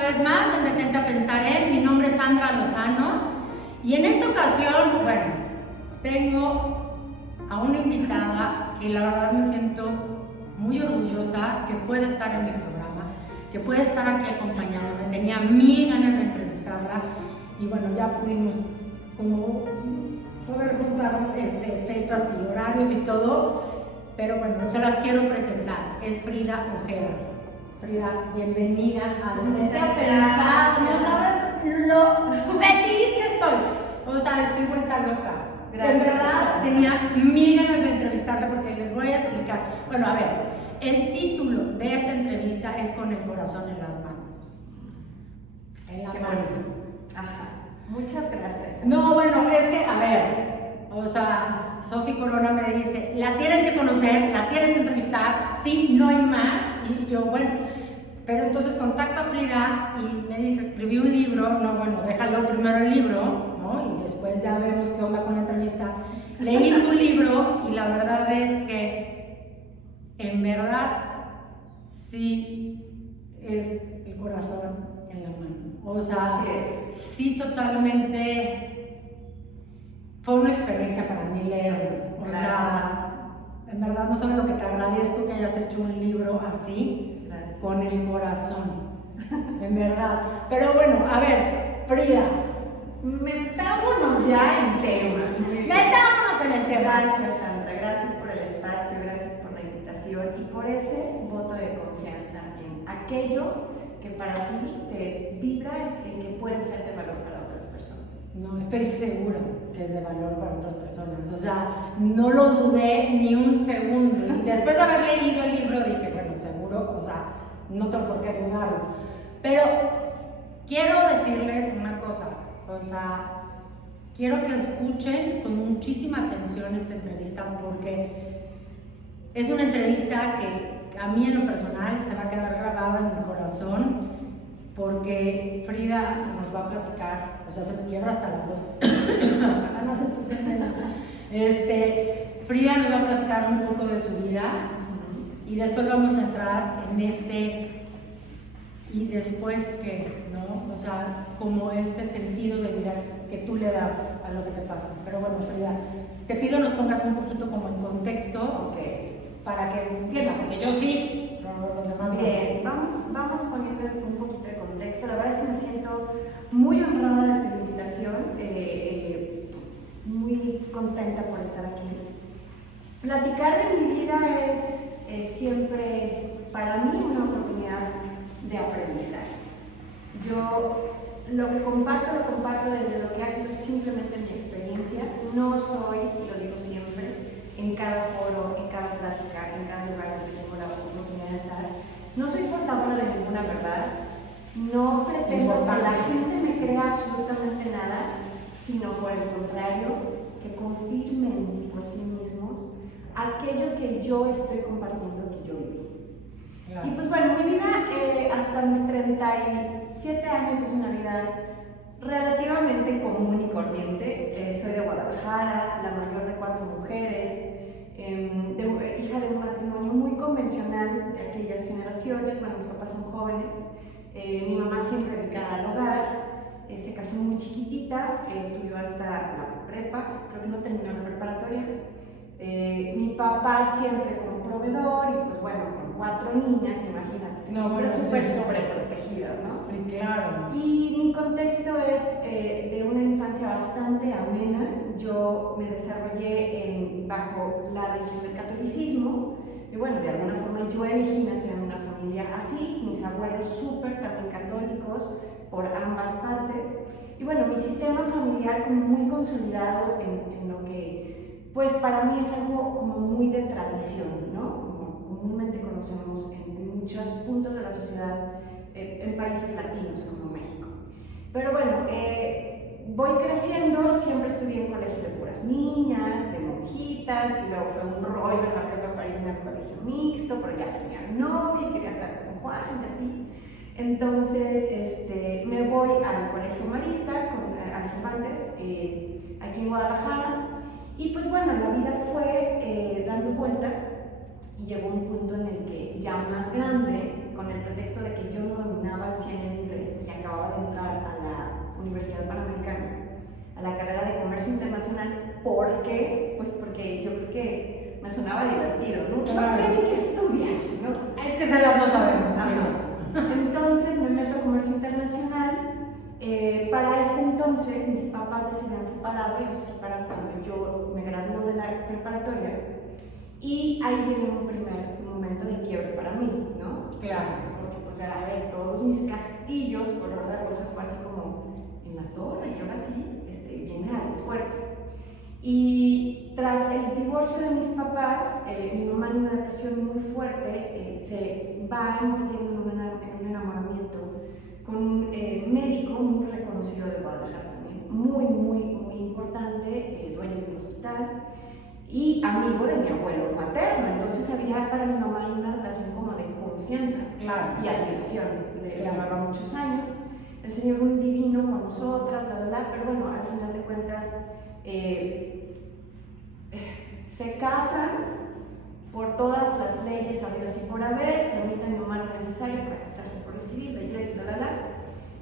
vez más en Detente a Pensar en. Mi nombre es Sandra Lozano y en esta ocasión, bueno, tengo a una invitada que la verdad me siento muy orgullosa que puede estar en mi programa, que puede estar aquí acompañándome. Tenía mil ganas de entrevistarla y bueno, ya pudimos como poder juntar fechas y horarios y todo, pero bueno, se las quiero presentar. Es Frida Ojeda. Frida, bienvenida a Detente a Pensar. No sabes lo feliz que estoy. O sea, estoy vuelta loca. Gracias. En verdad, tenía mil ganas de entrevistarte porque les voy a explicar. Bueno, a ver, el título de esta entrevista es Con el corazón en las manos. En la mano. Ajá. Muchas gracias. No, bueno, es que, a ver, o sea, Sofi Corona me dice, la tienes que conocer, la tienes que entrevistar, sí, no hay más. Y yo, bueno, pero entonces contacto a Frida y me dice, escribí un libro, no, bueno, déjalo primero el libro, ¿no? Y después ya vemos qué onda con la entrevista. Leí su libro y la verdad es que, en verdad, sí es el corazón en la mano. O sea, sí totalmente fue una experiencia para mí leerlo. O sea, en verdad no saben lo que te agradezco que hayas hecho un libro así. Gracias. Con el corazón, en verdad. Pero bueno, a ver, Frida, metámonos ya en tema. Metámonos en el tema. Gracias, Sandra. Gracias por el espacio, gracias por la invitación y por ese voto de confianza en aquello que para ti te vibra y que puede ser de valor para otras personas. No, estoy segura que es de valor para otras personas. O sea, no lo dudé ni un segundo. Y después de haber leído el libro dije, bueno, seguro, o sea, no tengo por qué dudarlo. Pero quiero decirles una cosa, o sea, quiero que escuchen con muchísima atención esta entrevista porque es una entrevista que a mí en lo personal se va a quedar grabada en mi corazón porque Frida nos va a platicar, o sea, se me quiebra hasta la voz, hasta la más entusiasmada. Frida nos va a platicar un poco de su vida y después vamos a entrar en y después que, ¿no? O sea, como este sentido de vida que tú le das a lo que te pasa. Pero bueno, Frida, te pido nos pongas un poquito como en contexto, para que entiendan, porque yo sí, pero los demás bien, vamos poniendo un poquito de contexto. La verdad es que me siento muy honrada de tu invitación, muy contenta por estar aquí. Platicar de mi vida es siempre para mí una oportunidad de aprendizaje. Yo lo comparto desde lo que ha sido simplemente mi experiencia. No soy, y lo digo siempre, en cada foro, en cada plática, en cada lugar donde tengo la oportunidad de estar, no soy portadora de ninguna verdad, no pretendo que la gente me crea absolutamente nada, sino por el contrario, que confirmen por sí mismos aquello que yo estoy compartiendo, que yo viví. Claro. Y pues bueno, mi vida hasta mis 37 años es una vida relativamente común y corriente. Soy de Guadalajara, la mayor de 4 mujeres, hija de un matrimonio muy convencional de aquellas generaciones. Bueno, mis papás son jóvenes, mi mamá siempre dedicada al hogar, se casó muy chiquitita, estudió hasta la prepa, creo que no terminó la preparatoria. Mi papá siempre como proveedor y pues bueno, con 4 niñas, imagínate, súper sobreprotegidas, ¿no? Sí, claro. Y mi contexto es de una infancia bastante amena. Yo me desarrollé bajo la religión del catolicismo y bueno, de alguna forma yo elegí nacer en una familia así, mis abuelos súper también católicos por ambas partes y bueno, mi sistema familiar como muy consolidado en lo que pues para mí es algo como muy de tradición, ¿no? Como comúnmente conocemos en muchos puntos de la sociedad en países latinos como México. Pero bueno, voy creciendo, siempre estudié en colegio de puras niñas, de monjitas, y luego fue un rollo en la prepa para irme al colegio mixto, pero ya tenía novio y quería estar con Juan y así. Entonces me voy al colegio marista, al Cervantes, aquí en Guadalajara. Y pues bueno, la vida fue dando vueltas y llegó un punto en el que ya más grande, con el pretexto de que yo no dominaba al 100 el inglés, Universidad Panamericana, a la carrera de Comercio Internacional. ¿Por qué? Pues porque yo creo que me sonaba divertido, ¿no? No sabía ni qué estudiar, ¿no? Es que esa edad no sabemos. Entonces me meto a Comercio Internacional. Para este entonces mis papás ya se habían separado, ellos se separan cuando yo me graduó de la preparatoria, y ahí viene un primer momento de quiebre para mí, ¿no? Claro. Porque pues a ver, todos mis castillos color de rosa fue así como en la torre, y ahora sí viene algo fuerte. Y tras el divorcio de mis papás, mi mamá en una depresión muy fuerte se va envolviendo en un enamoramiento con un médico muy reconocido de Guadalajara también, muy importante, dueño de un hospital y amigo de mi abuelo materno. Entonces había para mi mamá una relación como de confianza y admiración. Le llevaba muchos años, el señor un divino con nosotras, pero bueno, al final de cuentas se casan por todas las leyes habidas y por haber, tramitan mi mamá lo necesario para casarse por el civil, la iglesia,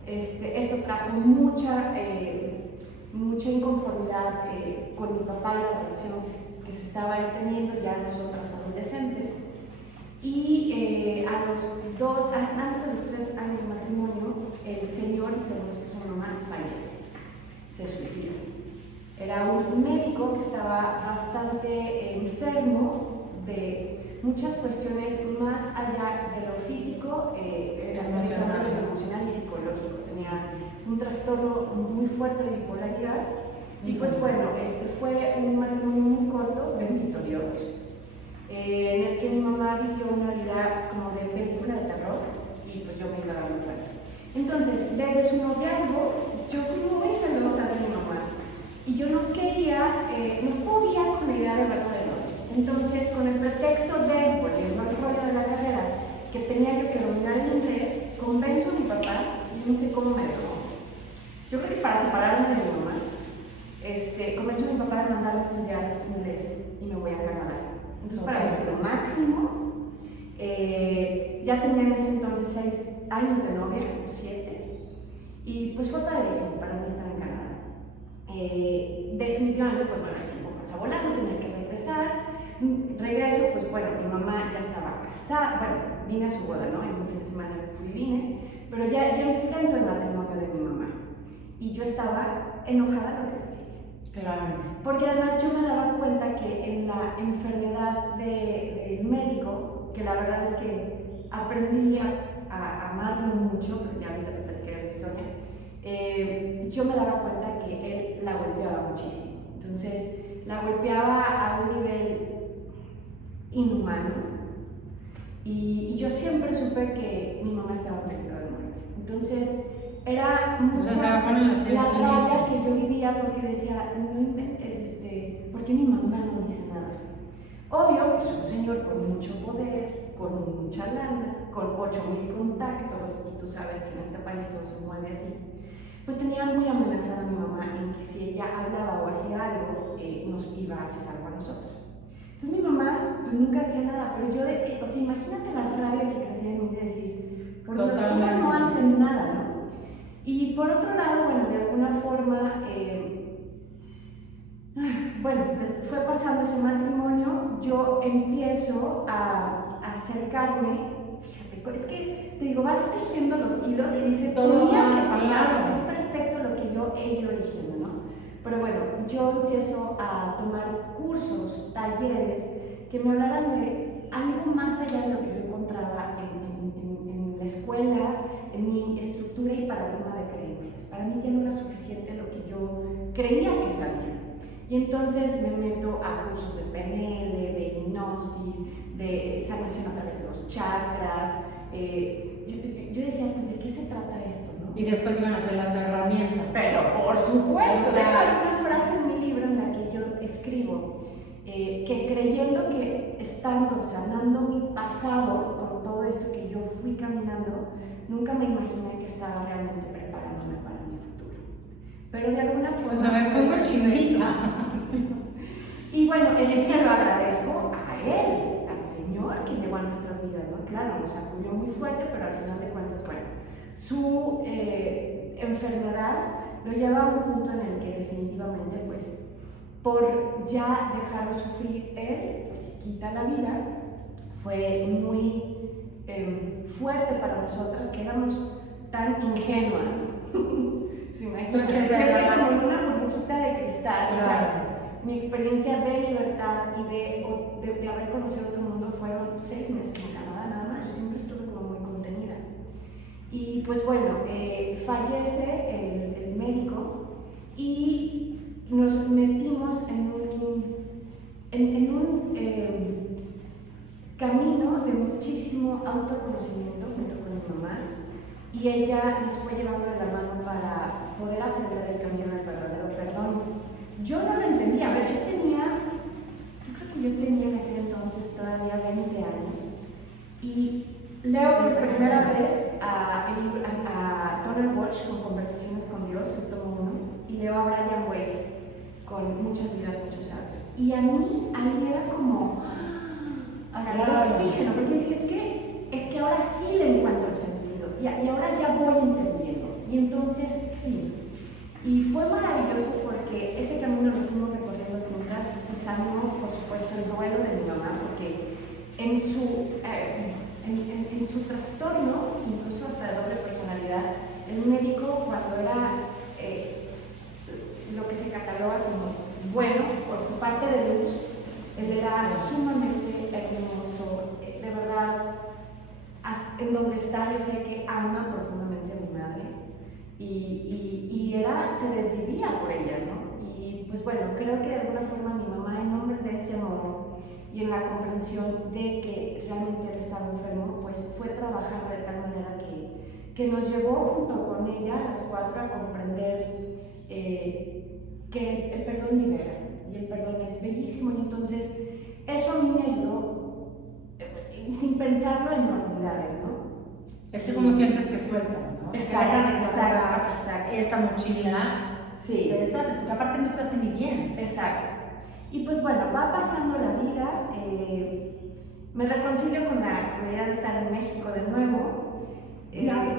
Esto trajo mucha inconformidad con mi papá y la relación que se estaba ahí teniendo ya nosotras adolescentes. Y antes de los 3 años de matrimonio, el señor, el segundo esposo de mi mamá, fallece, se suicida. Era un médico que estaba bastante enfermo de muchas cuestiones más allá de lo físico, analizando lo emocional y psicológico. Tenía un trastorno muy fuerte de bipolaridad. Y pues bueno, fue un matrimonio muy corto, bendito Dios, en el que mi mamá vivió una vida como de película de terror, y pues yo me iba dando cuenta. Entonces, desde su noviazgo, yo fui muy celosa de mi mamá, y yo no podía con la idea de verla de nuevo. Entonces, con el pretexto de, volviendo al rollo de la carrera, que tenía yo que dominar el inglés, convenzo a mi papá, y no sé cómo me dejó. Yo creo que para separarme de mi mamá, convenzo a mi papá de mandarme a estudiar inglés y me voy a Canadá. Entonces, para mí fue lo máximo. Ya tenía en ese entonces 6 años de novia, o 7, y pues fue padrísimo para mí estar en Canadá. Definitivamente, pues bueno, el tiempo pasa volando, tenía que regresar. Regreso, pues bueno, mi mamá ya estaba casada, bueno, vine a su boda, ¿no? En un fin de semana fui y vine, pero ya enfrento el matrimonio de mi mamá. Y yo estaba enojada lo que decía. Claro. Porque además yo me daba cuenta que en la enfermedad del médico, que la verdad es que aprendí a amarlo mucho, pero ya ahorita te platicaré la historia, yo me daba cuenta que él la golpeaba muchísimo. Entonces, la golpeaba a un nivel inhumano, y yo siempre supe que mi mamá estaba en peligro de muerte. Entonces, era mucha la rabia que yo vivía, porque decía, no inventes, ¿por qué mi mamá no dice nada? Obvio, pues un señor con mucho poder, con mucha lana, con 8,000 contactos, y tú sabes que en este país todo se mueve así, pues tenía muy amenazada a mi mamá en que si ella hablaba o hacía algo, nos iba a hacer algo a nosotras. Entonces mi mamá pues nunca decía nada, pero yo, imagínate la rabia que crecía en mí de decir, por Dios, ¿cómo no hacen nada, no? Y por otro lado, bueno, de alguna forma, fue pasando ese matrimonio, yo empiezo a acercarme, fíjate, es que te digo, vas tejiendo los hilos y dices, tenía que pasar, porque es perfecto lo que yo he ido eligiendo, ¿no? Pero bueno, yo empiezo a tomar cursos, talleres, que me hablaran de algo más allá de lo que yo encontraba en la escuela, en mi estructura y paradigma de creencias. Para mí ya no era suficiente lo que yo creía que sabía. Y entonces me meto a cursos de PNL, de hipnosis, de sanación a través de los chakras. Yo decía, pues, ¿de qué se trata esto, no? Y después iban a hacer las herramientas. Pero por supuesto, de hecho hay una frase en mi libro en la que yo escribo que creyendo que estando sanando mi pasado con todo esto que yo fui caminando, nunca me imaginé que estaba realmente preparándome para mi futuro. Pero de alguna forma... Pues me pongo chinita. Y bueno, eso se lo agradezco a él, al Señor que llegó a nuestras vidas, ¿no? Claro, nos acudió muy fuerte, pero al final de cuentas, bueno, su enfermedad lo lleva a un punto en el que definitivamente, pues, por ya dejar de sufrir él, pues se quita la vida. Fue muy fuerte para nosotras, que éramos tan ingenuas. ¿Se imaginan? Siempre como en una burbujita de cristal. Claro. O sea, mi experiencia de libertad y de haber conocido otro mundo fueron 6 meses en Canadá nada más. Yo siempre estuve como muy contenida. Y pues bueno, fallece el médico y nos metimos en un camino de muchísimo autoconocimiento junto con mi mamá, y ella nos fue llevando de la mano para poder aprender el camino del verdadero perdón. Yo no lo entendía. A ver, yo creo que yo tenía en aquel entonces todavía 20 años, y leo por primera vez a Donald Walsh con Conversaciones con Dios, el tomo 1, y leo a Brian Weiss con Muchas vidas, muchos años. Y a mí ahí era como agarrar oxígeno, porque decía, es que ahora sí le encuentro sentido, y ahora ya voy entendiendo. Y entonces sí. Y fue maravilloso porque ese camino lo fuimos recorriendo juntas. Se sanó, por supuesto, el duelo de mi mamá, porque en su trastorno, incluso hasta de doble personalidad, el médico, cuando era lo que se cataloga como bueno, por su parte de luz, él era sumamente hermoso, de verdad, en donde está, yo sé que ama profundamente a mi madre, y se desvivía por ella, ¿no? Y pues bueno, creo que de alguna forma mi mamá, en nombre de ese amor y en la comprensión de que realmente él estaba enfermo, pues fue trabajando de tal manera que nos llevó junto con ella, las 4, a comprender que el perdón libera, y el perdón es bellísimo. Y entonces eso a mí me ayudó, sin pensarlo, en enormidades, ¿no? Es que como sientes que sueltas, ¿no? Exacto. Esta mochila, sí, te deshaces, porque aparte no te hace ni bien. Exacto. Y pues bueno, va pasando la vida, me reconcilio con la idea de estar en México de nuevo.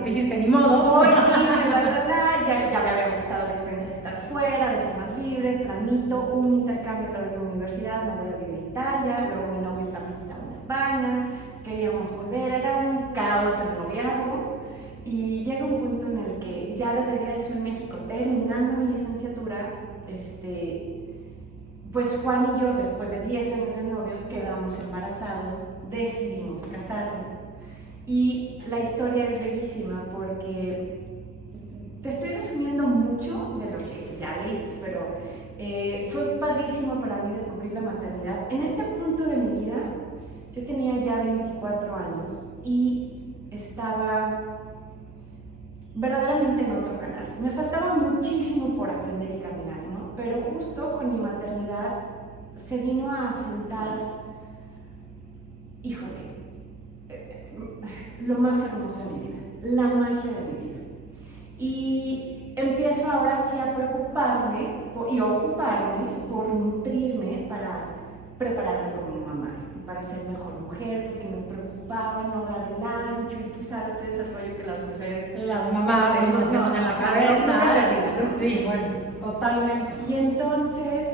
Dijiste, ni modo. Voy, ya me había gustado la experiencia de estar fuera, de ser más libre, tramito un intercambio a través de la universidad, me voy a vivir a Italia, luego mi novio también estaba en España, queríamos volver, era un caos el noviazgo, y llega un punto en el que ya de regreso en México, terminando mi licenciatura, pues Juan y yo, después de 10 años de novios, quedamos embarazados, decidimos casarnos. Y la historia es bellísima porque te estoy resumiendo mucho de lo que ya leíste, pero fue padrísimo para mí descubrir la maternidad. En este punto de mi vida, yo tenía ya 24 años y estaba verdaderamente en otro canal. Me faltaba muchísimo por aprender y caminar, ¿no? Pero justo con mi maternidad se vino a sentar, híjole, lo más hermoso de mi vida, la magia de mi vida. Y empiezo ahora sí a preocuparme y a ocuparme por nutrirme para prepararme como mi mamá, para ser mejor mujer, porque me preocupaba no dar el ancho, y tú sabes, todo ese rollo que las mujeres, las mamás nos metemos en la cabeza. Sí, bueno, totalmente. Y entonces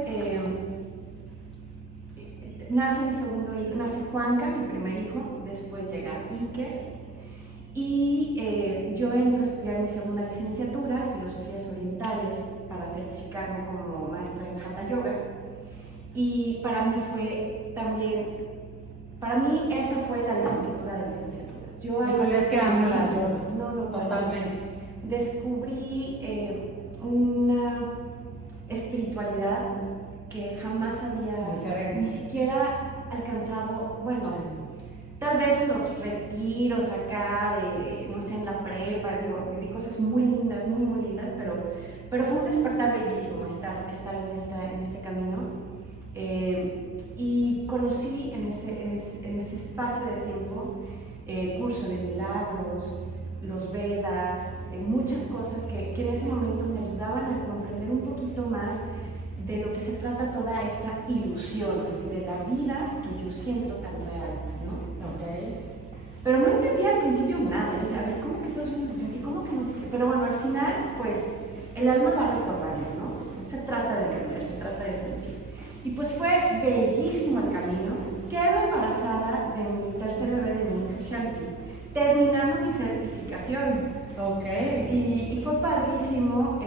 nace mi segundo hijo, nace Juanca, mi primer hijo, después llega Iker, y yo entro a estudiar mi segunda licenciatura, Filosofías Orientales, para certificarme como maestra en Hatha Yoga. Y para mí esa fue la licenciatura de licenciaturas. Yo ahí es que amo la yoga. No, totalmente. Descubrí una espiritualidad que jamás había ni siquiera alcanzado, bueno, tal vez en los retiros acá, no sé, en la prepa, viví cosas muy lindas, muy lindas, pero fue un despertar bellísimo estar en este camino. Y conocí en ese espacio de tiempo curso de milagros, los Vedas, muchas cosas que en ese momento me ayudaban a comprender un poquito más de lo que se trata toda esta ilusión de la vida que yo siento tan real, ¿no? Okay. Pero no entendía al principio nada, o sea, a ver, ¿cómo que todo es una ilusión? ¿Y cómo que no sé qué? Pero bueno, al final, pues, el el alma va recordando, ¿no? Se trata de entender, se trata de sentir. Y pues fue bellísimo el camino. Quedo embarazada de mi tercer bebé, de mi hija Shanti, terminando mi certificación. Ok. Y fue padrísimo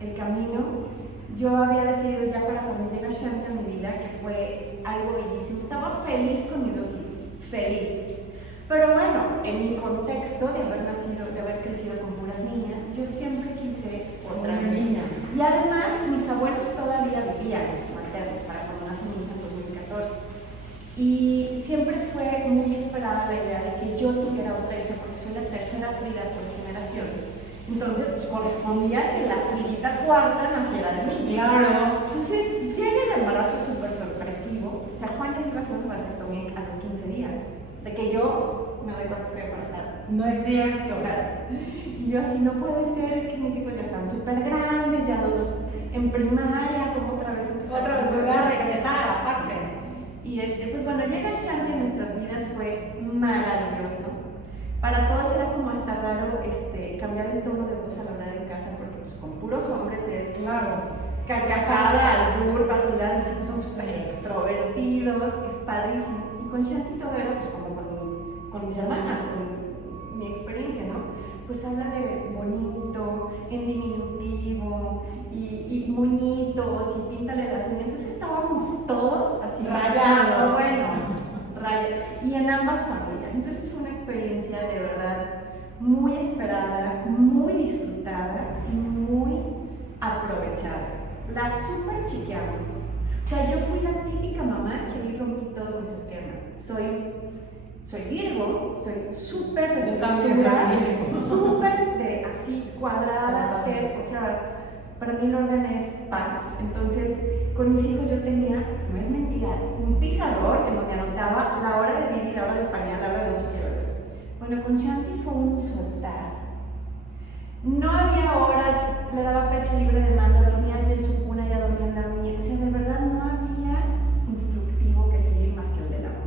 el camino. Yo había decidido ya para cuando llega Shanti a mi vida, que fue algo bellísimo. Estaba feliz con mis 2 hijos, feliz. Pero bueno, en mi contexto de haber nacido, de haber crecido con puras niñas, yo siempre quise otra niña. Y además, mis abuelos todavía vivían maternos para cuando nací mi hija en 2014. Y siempre fue muy esperada la idea de que yo tuviera otra hija, porque soy la tercera Frida por generación. Entonces, pues correspondía que la Fridita cuarta naciera de mí. Claro. Entonces, llega el embarazo súper sorpresivo. O sea, Juan ya estaba haciendo vasectomía a los 15 días. De que yo me doy cuenta que estoy embarazada. No es cierto. Claro. Y yo así, no puede ser, es que mis hijos ya están súper grandes, ya los 2 en primaria, como otra vez voy a regresar aparte. Y pues bueno, llega Shanti en nuestras vidas, fue maravilloso. Para todos era como hasta raro cambiar el tono de voz al hablar en casa, porque pues con puros hombres es Claro. carcajada, albur, vacilar, mis hijos son súper extrovertidos, es padrísimo. Y con Shanti todo era pues como con mis hermanas, con mi experiencia, ¿no? Pues habla de bonito, en diminutivo, y moñitos, y píntale las uñas. Entonces estábamos todos así rayados. Bueno, y en ambas familias. Entonces fue una experiencia de verdad muy esperada, muy disfrutada y muy aprovechada. La super chiqueamos. O sea, yo fui la típica mamá que vi rompí todos mis esquemas. Soy Virgo, soy súper de estructuras, súper de así cuadrada, o sea, para mí el orden es paz. Entonces, con mis hijos yo tenía, no es mentira, un pizarrón en donde anotaba la hora del bibi, la hora del pañal, la hora de no sé qué. Bueno, con Shanti fue un soltar. No había horas, le daba pecho libre de mando, dormía en su cuna, ella dormía en la mía. O sea, de verdad no había instructivo que seguir más que el de la mujer.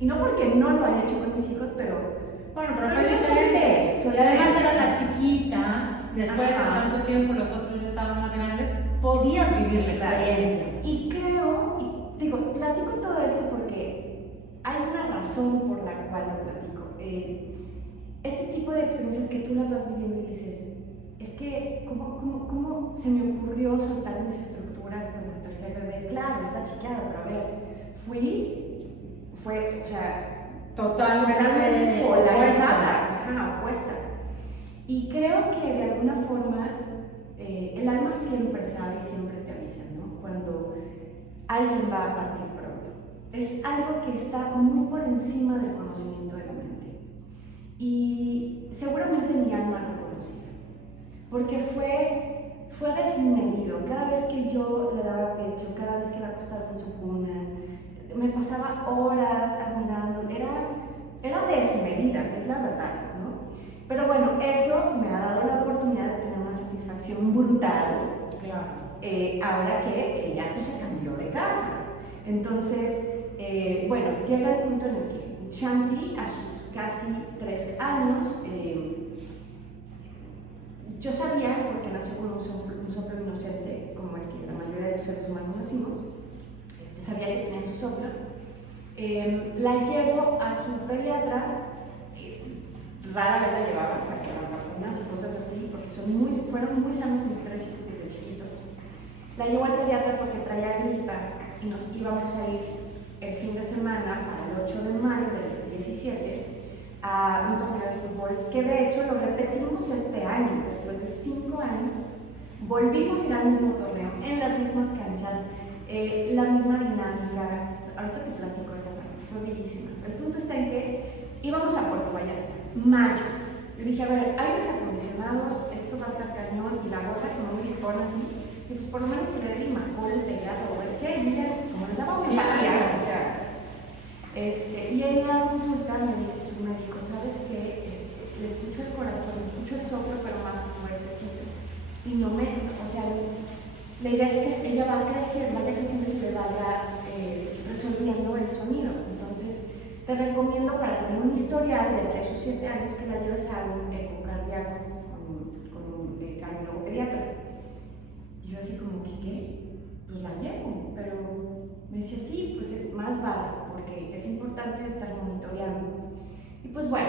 Y no porque no lo haya hecho con mis hijos, pero bueno, pero fue diferente. Y además era la chiquita, después de tanto tiempo los otros ya estaban más grandes, podías vivir la experiencia. Y creo, y digo, platico todo esto porque hay una razón por la cual lo platico. Este tipo de experiencias que tú las vas viviendo y dices, es que, ¿cómo se me ocurrió soltar mis estructuras con el tercer bebé? Claro, es la chiqueada, pero a ver, fue, o sea, totalmente polarizada, opuesta. Y creo que de alguna forma el alma siempre sabe y siempre te avisa, ¿no? Cuando alguien va a partir pronto. Es algo que está muy por encima del conocimiento de la mente. Y seguramente mi alma lo conocía, porque fue desmedido. Cada vez que yo le daba pecho, cada vez que la acostaba en su cuna, me pasaba horas admirando, era desmedida, es la verdad, ¿no? Pero bueno, eso me ha dado la oportunidad de tener una satisfacción brutal, claro. ahora que ella pues, se cambió de casa. Entonces, bueno, llega el punto en el que Shanti, a sus casi 3 años, yo sabía, porque nació con un soplo inocente, como el que la mayoría de los seres humanos nacimos, sabía que tenía su soplo. La llevo a su pediatra, rara vez la llevaba a sacar las vacunas y cosas así, porque fueron muy sanos mis 3 hijos desde chiquitos. La llevo al pediatra porque traía gripa y nos íbamos a ir el fin de semana, para el 8 de mayo del 17, a un torneo de fútbol, que de hecho lo repetimos este año, después de 5 años. Volvimos a ir al mismo torneo, en las mismas canchas, la misma dinámica. Ahorita te platico esa parte, fue bellísima. El punto está en que íbamos a Puerto Vallarta, mayo. Yo dije, a ver, aires acondicionados, esto va a estar cañón, y la gorda como muy gripona así, y pues por lo menos que le dé limacol, el pediatra, o ver qué, y ya, como les daba empatía, o sea. Y en la consulta me dice su médico, ¿sabes qué? Le escucho el corazón, le escucho el soplo, pero más fuertecito. Y no o sea, la idea es que ella va creciendo y se le vaya resolviendo el sonido. Entonces, te recomiendo para tener un historial de aquí a sus 7 años que la lleves a un ecocardíaco con un cardiólogo pediatra. Y yo así como que, ¿qué? Pues la llevo, pero me decía, sí, pues es más vale, porque es importante estar monitoreando. Y pues bueno,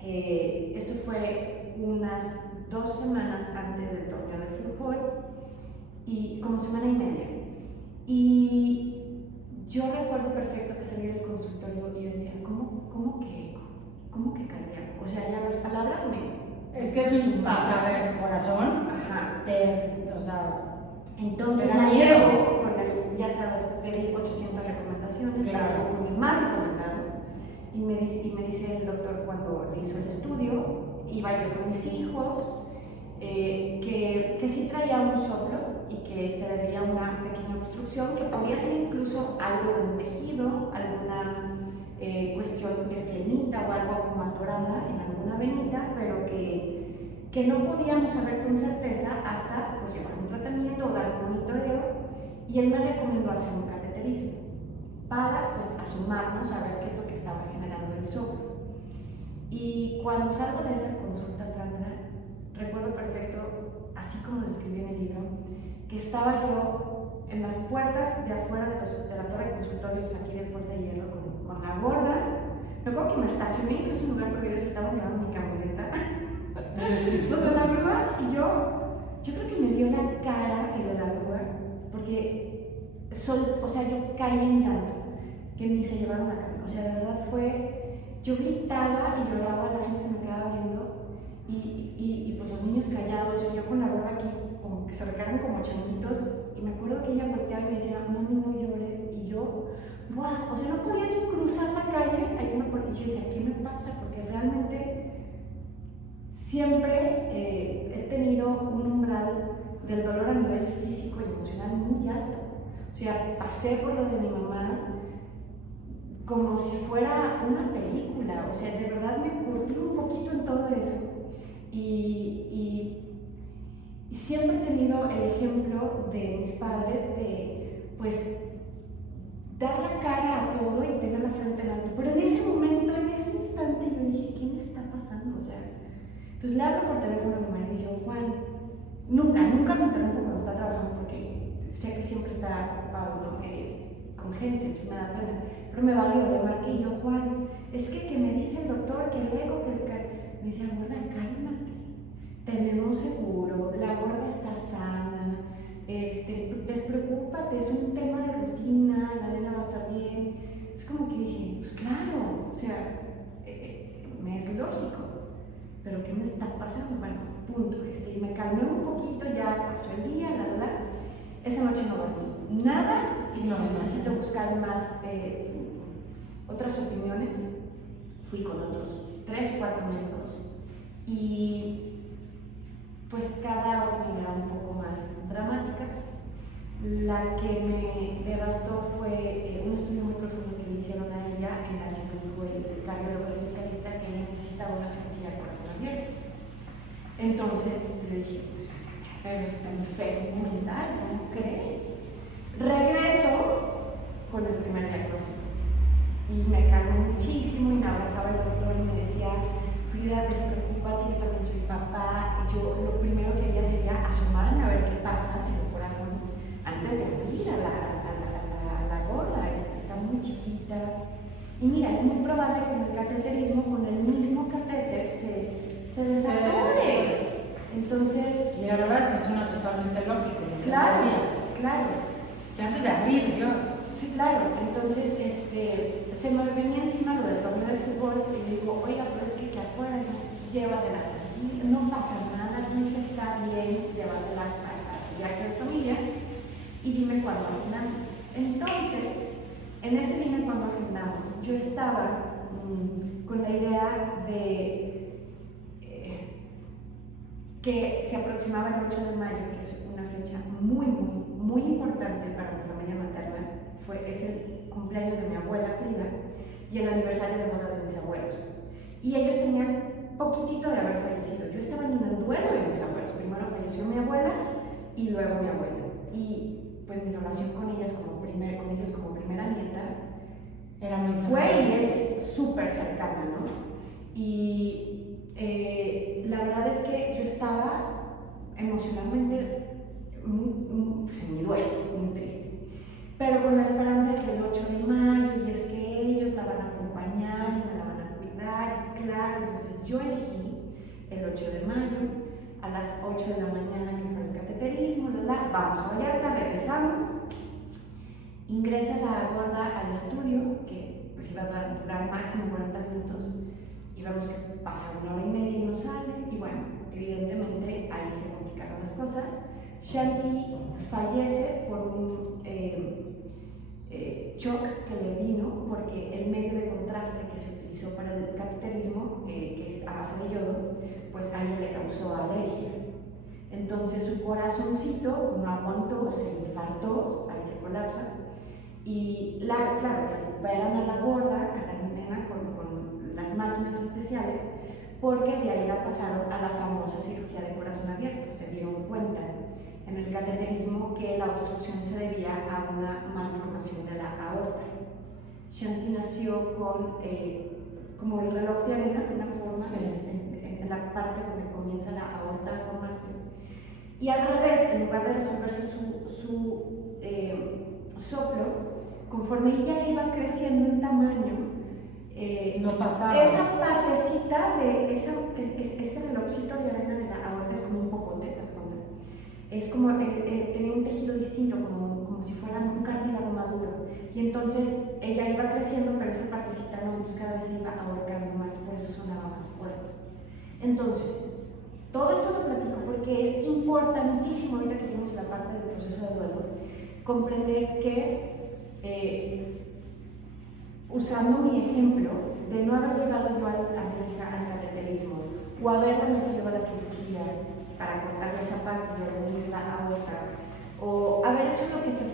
esto fue unas 2 semanas antes del torneo de fútbol, y como semana y media. Y yo recuerdo perfecto que salí del consultorio y decía, ¿cómo que cardíaco? O sea, ya las palabras me... Es que es un, a ver, corazón. Ajá. O sea, entonces te da la miedo. llevo con el, ya sabes, pedí 800 recomendaciones, Claro. con el más recomendado. Y me dice el doctor cuando le hizo el estudio, iba yo con mis hijos, que sí traía un soplo y que se debía a una pequeña obstrucción, que podía ser incluso algo de un tejido, alguna cuestión de flemita o algo como atorada en alguna venita, pero que no podíamos saber con certeza hasta pues, llevar un tratamiento o dar un monitoreo, y él me recomendó hacer un cateterismo para pues, asomarnos a ver qué es lo que estaba generando el soplo. Y cuando salgo de esa consulta, Sandra, recuerdo perfecto, así como lo escribí en el libro, que estaba yo en las puertas de afuera de la torre de consultorios aquí de Puerta de Hierro con la gorda. Recuerdo que me estacioné incluso en un lugar prohibido, se estaban llevando mi camioneta. Los de la grúa, y yo creo que me vio la cara el de la grúa, porque o sea, yo caí en llanto, que ni se llevaron la camioneta. O sea, de verdad fue, yo gritaba y lloraba, la gente se me quedaba viendo, y pues los niños callados, y yo con la gorda aquí, como que se recargan como changuitos, y me acuerdo que ella volteaba y me decía, mami, no llores, y yo, ¡guau! O sea, no podía ni cruzar la calle, y yo decía, ¿qué me pasa? Porque realmente siempre he tenido un umbral del dolor a nivel físico y emocional muy alto. O sea, pasé por lo de mi mamá como si fuera una película. O sea, de verdad me curtí un poquito en todo eso. Y siempre he tenido el ejemplo de mis padres de, pues, dar la cara a todo y tener la frente en alto. Pero en ese momento, en ese instante, yo dije, ¿qué me está pasando? O sea, entonces le hablo por teléfono a mi marido y yo, Juan, nunca me interrumpo cuando está trabajando porque sé que siempre está ocupado con gente, entonces me da pena. Pero me valió, le marqué y yo, Juan, es que me dice el doctor que el ego, me dice, gorda, cálmate, tenemos seguro, la gorda está sana, despreocúpate, es un tema de rutina, la nena va a estar bien. Es como que dije, pues claro, o sea, me es lógico. ¿Pero qué me está pasando? Bueno, punto. Y me calmé un poquito, ya pasó el día, Esa noche no dormí nada y dije, necesito buscar más, otras opiniones. Fui con otros 3 o 4 médicos y pues cada opinión era un poco más dramática. La que me devastó fue un estudio muy profundo que le hicieron a ella, en la que me dijo el cardiólogo especialista que ella necesitaba una cirugía de corazón abierto. Entonces le dije, pues, pero está enfermo mental, ¿cómo cree? Regreso con el primer diagnóstico y me calmó muchísimo y me abrazaba el doctor y me decía, Frida, despreocúpate, yo también soy papá. Yo lo primero que quería sería asomarme a ver qué pasa en el corazón antes de abrir a la gorda, está muy chiquita. Y mira, es muy probable que en el cateterismo, con el mismo catéter, se desatore. Entonces... Y la verdad es que suena totalmente lógico. Claro, claro. Ya antes de abrir, Dios. Sí, claro. Entonces, se me venía encima lo del torneo de fútbol y le digo, oiga, pero es que afuera, llévatela, no pasa nada, tu hija está bien, llévatela a la familia y dime cuándo agendamos. Entonces, en ese dime cuándo agendamos, yo estaba con la idea de que se aproximaba el 8 de mayo, que es una fecha muy, muy, muy importante para mi familia materna. Es el cumpleaños de mi abuela Frida y el aniversario de bodas de mis abuelos. Y ellos tenían poquitito de haber fallecido. Yo estaba en el duelo de mis abuelos. Primero falleció mi abuela y luego mi abuelo. Y pues mi relación con ellos como primera nieta era muy fue y es súper cercana, ¿no? Y la verdad es que yo estaba emocionalmente pues en mi duelo, muy triste. Pero con la esperanza de que el 8 de mayo, y es que ellos la van a acompañar y me la van a cuidar, y claro, entonces yo elegí el 8 de mayo, a las 8 de la mañana que fue el cateterismo, vamos a Vallarta, regresamos, ingresa la gorda al estudio, que pues iba a durar máximo 40 minutos, y vemos que pasa 1 hora y media y no sale, y bueno, evidentemente ahí se complicaron las cosas. Shanti fallece por un shock que le vino porque el medio de contraste que se utilizó para el cateterismo, que es a base de yodo, pues a ella le causó alergia. Entonces su corazoncito no aguantó, se infartó, ahí se colapsa, y claro, recuperan a la gorda, a la nena con las máquinas especiales, porque de ahí la pasaron a la famosa cirugía de corazón abierto. Se dieron cuenta en el cateterismo que la obstrucción se debía a una malformación de la aorta. Shanti nació con como el reloj de arena, una forma en la parte donde comienza la aorta a formarse. Y al revés, en lugar de resolverse su soplo, conforme ella iba creciendo en tamaño, no pasaba. Esa partecita de ese relojcito de arena de la aorta es como un popote, ¿las cuenta? Es como tenía un tejido distinto, como si fuera un cartílago más duro. Y entonces ella iba creciendo, pero esa partecita no, entonces cada vez se iba ahorcando más, por eso sonaba más fuerte. Entonces, todo esto lo platico porque es importantísimo, ahorita que tenemos la parte del proceso de duelo, comprender que usando mi ejemplo de no haber llevado yo a mi hija al cateterismo o haberla metido a la cirugía para cortarle esa parte y reunir la aorta, o haber hecho lo que se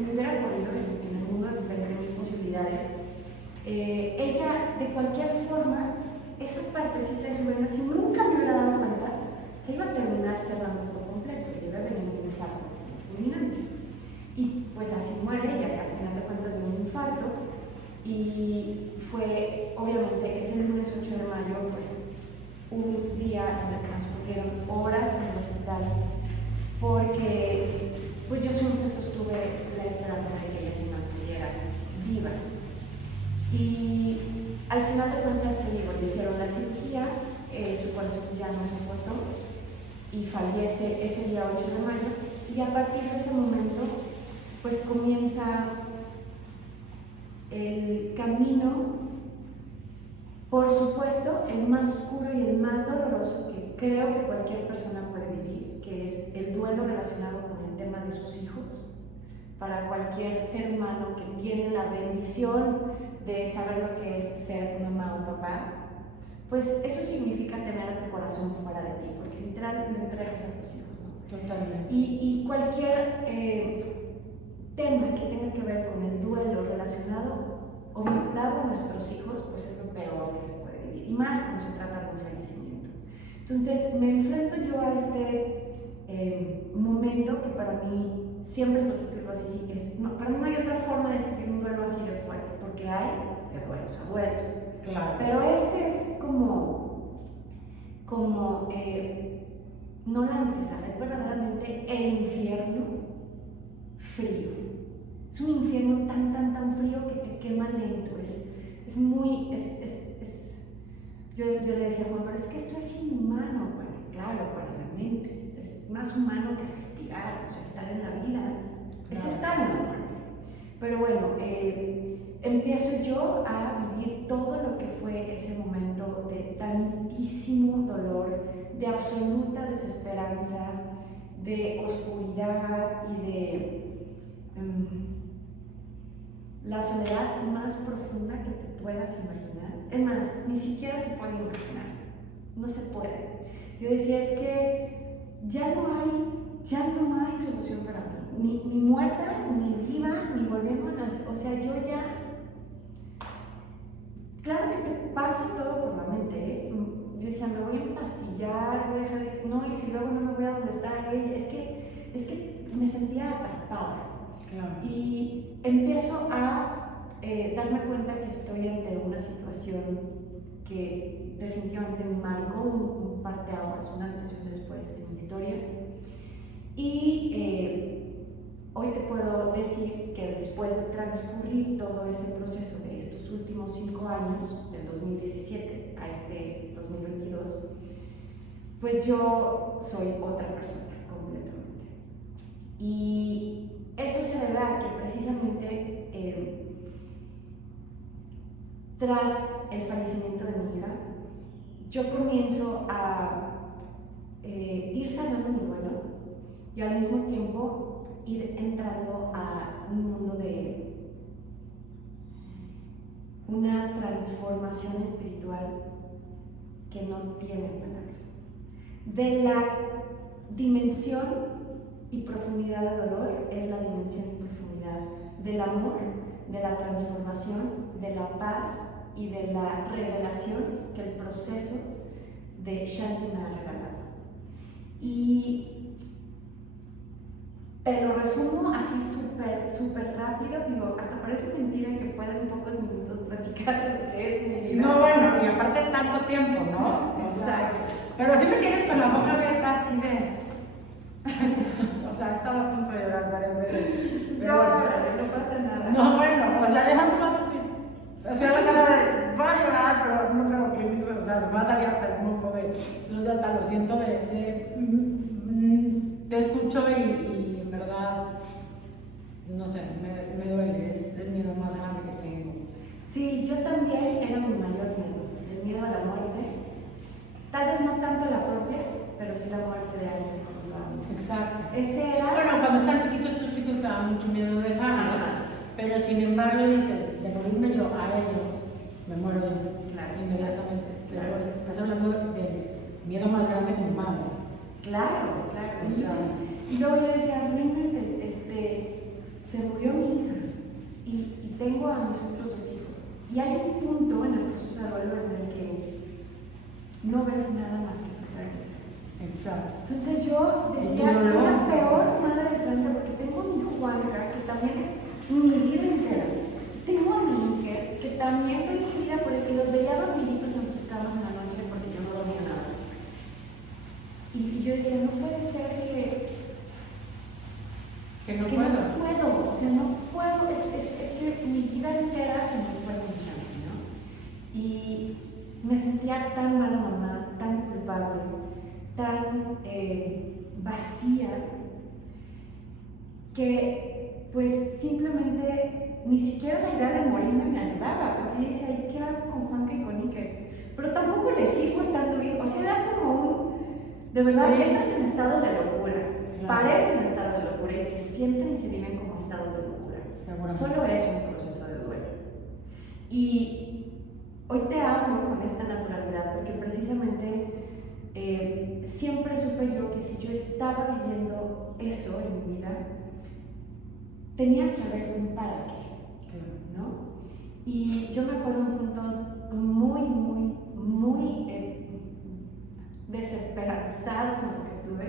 me hubiera ocurrido en el mundo de mis posibilidades, ella de cualquier forma, esa partecita de su vena, si nunca me hubiera dado cuenta, se iba a terminar cerrando por completo y iba a venir un infarto fulminante. Y pues así muere ella, que al final de cuentas de un infarto. Y fue, obviamente, ese lunes 8 de mayo, pues un día en el que transcurrieron horas en el hospital, porque pues yo siempre sostuve la esperanza de que ella se mantuviera viva. Y al final de cuentas, te digo, le hicieron la cirugía, su corazón ya no soportó y fallece ese día 8 de mayo. Y a partir de ese momento, pues comienza el camino, por supuesto, el más oscuro y el más doloroso que creo que cualquier persona puede vivir, que es el duelo relacionado con el tema de sus hijos. Para cualquier ser humano que tiene la bendición de saber lo que es ser mamá o papá, pues eso significa tener a tu corazón fuera de ti, porque literal lo entregas a tus hijos, ¿no? Totalmente. Y cualquier tema que tenga que ver con el duelo relacionado o vinculado a nuestros hijos, pues es lo peor que se puede vivir, y más cuando se trata de un fallecimiento. Entonces me enfrento yo a este momento que para mí, siempre lo titulo así, para mí no hay otra forma de escribir un duelo así de fuerte, porque hay de duelos abuelos. Claro. Pero este es como no la antesala, es verdaderamente el infierno frío. Es un infierno tan frío que te quema lento. Yo le decía a Juan, pero es que esto es inhumano. Bueno, claro, para la mente. Es más humano que respirar, o sea, estar en la vida. Es estar en la muerte. Pero bueno, empiezo yo a vivir todo lo que fue ese momento de tantísimo dolor, de absoluta desesperanza, de oscuridad y de la soledad más profunda que te puedas imaginar. Es más, ni siquiera se puede imaginar, no se puede. Yo decía, es que ya no hay solución para mí, ni muerta, ni viva, ni volviendo a nacer. O sea, yo ya, claro que te pasa todo por la mente, ¿eh? Yo decía, me voy a empastillar, voy a dejar de... No, y si luego no me voy a donde está ella, es que me sentía atrapada. Claro. Y empiezo a darme cuenta que estoy ante una situación que definitivamente marcó un parteaguas, un antes y un después en mi historia. Y hoy te puedo decir que después de transcurrir todo ese proceso de estos últimos 5 años, del 2017 a este 2022, pues yo soy otra persona completamente. Y eso se debe a que precisamente tras el fallecimiento de mi hija, yo comienzo a ir sanando mi duelo y al mismo tiempo ir entrando a un mundo de una transformación espiritual que no tiene palabras. De la dimensión y profundidad del dolor es la dimensión y profundidad del amor, de la transformación, de la paz y de la revelación que el proceso de Shanti me ha regalado. Y te lo resumo así súper rápido, digo, hasta parece mentira que pueda en pocos minutos platicar lo que es mi vida. No, bueno, y aparte tanto tiempo, ¿no? Exacto. Pero sí me tienes con la boca abierta así de... O sea, he estado a punto de llorar varias veces. Llórale, no pasa nada. No, bueno, o sea, ya no más así. Hacía la cara de, voy a llorar, pero no tengo clínicos, o sea, se me va a salir hasta el moco de, no sé, hasta lo siento te escucho y en verdad, no sé, me duele, es el miedo más grande que tengo. Sí, yo también era mi mayor miedo, el miedo a la muerte. Tal vez no tanto la propia, pero sí la muerte de alguien que yo amo. Exacto. Ese era... Bueno, cuando están chiquitos tus hijos te dan mucho miedo de dejarlos, pero sin embargo dices, de morirme yo a ellos, me muero yo, Claro. inmediatamente. Pero Claro. estás hablando del miedo más grande que humano. Claro. O Entonces, sea, y luego yo decía, no inventes, se murió mi hija y tengo a mis otros 2 hijos. Y hay un punto en el proceso de duelo en el que no ves nada más que tu pérdida. exacto. Entonces yo decía, soy la peor madre del planeta porque tengo a mi Juanca, que también es mi vida entera. Tengo a mi Inge, que también fue mi vida porque los veía dormiditos en sus camas en la noche porque yo no dormía nada. Y yo decía, no puede ser Que no que puedo. no puedo, o sea, no puedo, es que mi vida entera se me fue en Shanti, ¿no? Y me sentía tan mala mamá, tan culpable, tan vacía, que pues simplemente ni siquiera la idea de morirme me ayudaba, porque yo decía, ¿y qué hago con Juanca y con Iker? Pero tampoco les sigo estando bien, o sea, era como de verdad, sí. entras en estados de locura, Claro. parecen estados de locura y se sienten y se viven como estados de locura. Solo es un proceso de duelo. Y hoy te hablo con esta naturalidad porque precisamente siempre supe yo que si yo estaba viviendo eso en mi vida, tenía que haber un para qué, ¿no? Y yo me acuerdo en puntos muy desesperanzados en los que estuve,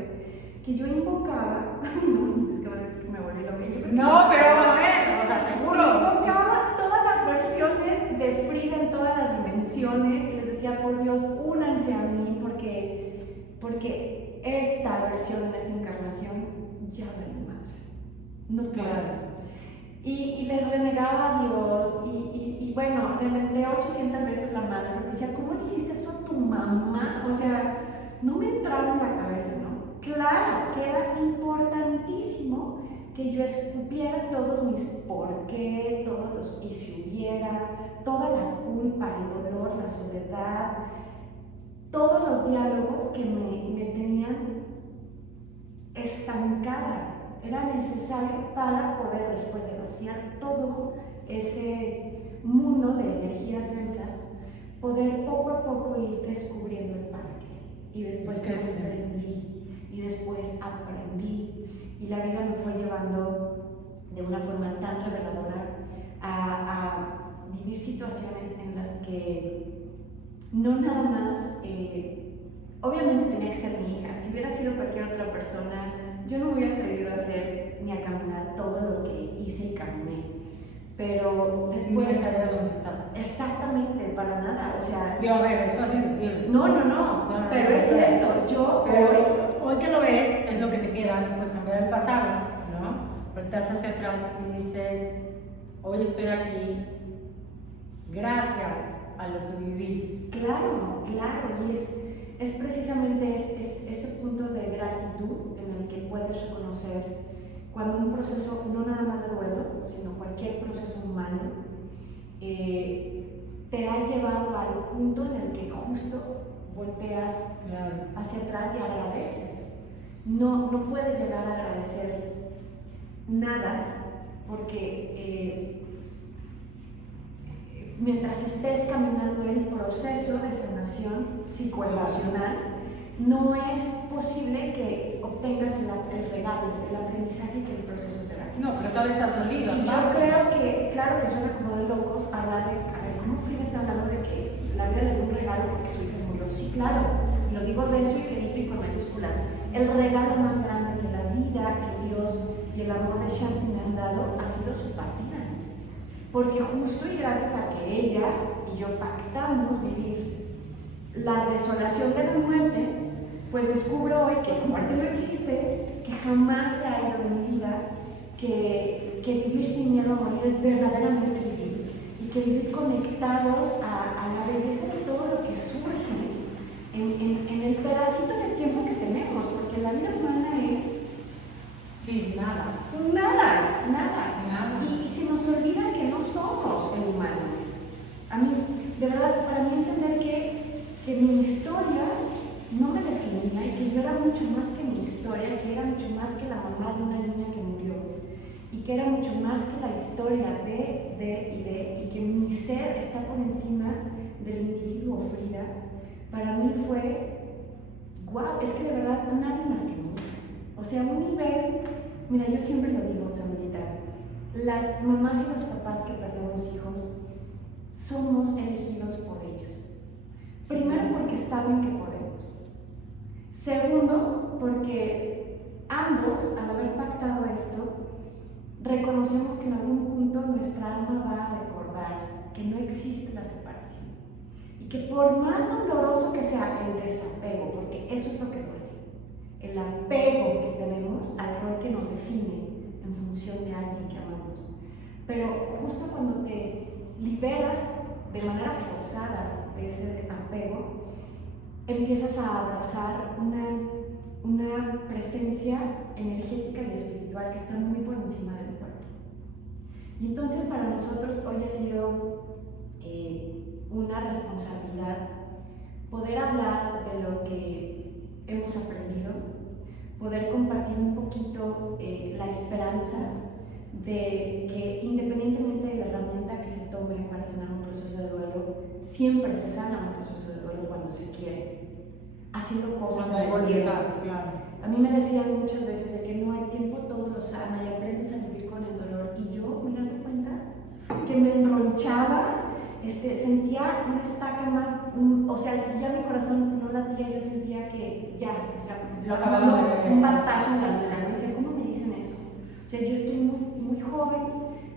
que yo invocaba, ay no, es que vas a decir que me volví loca. No, pero a ver, o sea, seguro. Invocaba todas las versiones de Frida en todas las dimensiones y les decía, por Dios, únanse a mí porque esta versión en esta encarnación ya vale madres. No puedo. Claro. Y le renegaba a Dios y bueno, le menté 800 veces la madre porque decía, ¿cómo le hiciste eso a tu mamá? O sea, no me entraba en la cabeza, ¿no? Claro, que era importantísimo que yo escupiera todos mis por qué, todos los y si hubiera, toda la culpa, el dolor, la soledad, todos los diálogos que me tenían estancada. Era necesario para poder, después de vaciar todo ese mundo de energías densas, poder poco a poco ir descubriendo el para qué. Y después comprendí, y después aprendí, y la vida me fue llevando de una forma tan reveladora a vivir situaciones en las que no nada más, obviamente tenía que ser mi hija. Si hubiera sido cualquier otra persona, yo no me hubiera atrevido a hacer ni a caminar todo lo que hice y caminé. pero Ni después... sabías dónde estabas. Exactamente, para nada, o sea... Digo, a ver, es fácil decirlo. No, pero es cierto, yo Pero hoy que lo ves, es lo que te queda, pues cambiar el pasado, ¿no? Volteas hacia atrás y dices, hoy estoy aquí gracias a lo que viví. Claro, y es precisamente ese punto de gratitud en el que puedes reconocer cuando un proceso, no nada más de duelo, sino cualquier proceso humano, te ha llevado al punto en el que justo volteas hacia atrás y agradeces. No puedes llegar a agradecer nada porque mientras estés caminando el proceso de sanación psicoemocional, no es posible que obtengas el regalo, el aprendizaje que el proceso te da. No, pero todavía estás dolido. Y yo creo que, claro que suena como de locos hablar de, a ver, ¿cómo Frida está hablando de que la vida le dio un regalo porque su hija se murió? Sí, claro, y lo digo recio y querido y con mayúsculas. El regalo más grande que la vida, que Dios y el amor de Shanti me han dado ha sido su partida. Porque justo y gracias a que ella y yo pactamos vivir la desolación de la muerte, pues descubro hoy que la muerte no existe, que jamás se ha ido de mi vida, que vivir sin miedo a morir es verdaderamente vivir y que vivir conectados a la belleza de todo lo que surge en el pedacito de tiempo que tenemos, porque la vida humana es... Sí, nada. Nada. Y se nos olvida que no somos el humano. A mí, de verdad, para mí entender que mi historia no me definía y que yo era mucho más que mi historia, que era mucho más que la mamá de una niña que murió y que era mucho más que la historia y que mi ser está por encima del individuo Frida, para mí fue, wow, es que de verdad nadie más que mí. O sea, un nivel, mira, yo siempre lo digo, Samuelita, las mamás y los papás que perdemos hijos, somos elegidos por ellos. Primero porque saben que podemos. Segundo, porque ambos, al haber pactado esto, reconocemos que en algún punto nuestra alma va a recordar que no existe la separación. Y que por más doloroso que sea el desapego, porque eso es lo que duele, el apego que tenemos al rol que nos define en función de alguien que amamos. Pero justo cuando te liberas de manera forzada de ese apego, empiezas a abrazar una presencia energética y espiritual que está muy por encima del cuerpo. Y entonces para nosotros hoy ha sido una responsabilidad poder hablar de lo que hemos aprendido, poder compartir un poquito la esperanza de que independientemente de la herramienta que se tome para sanar un proceso de duelo, siempre se sana un proceso de duelo cuando se quiere, haciendo cosas con voluntad, claro. A mí me decían muchas veces de que no, el tiempo todo lo sana y aprendes a vivir con el dolor, y yo me das de cuenta que me enronchaba, sentía una estaca más, o sea, si ya mi corazón no latía, yo sentía que ya, o sea, un batazo en la cara, ¿no? Decía, ¿cómo me dicen eso? O sea, yo estoy muy joven,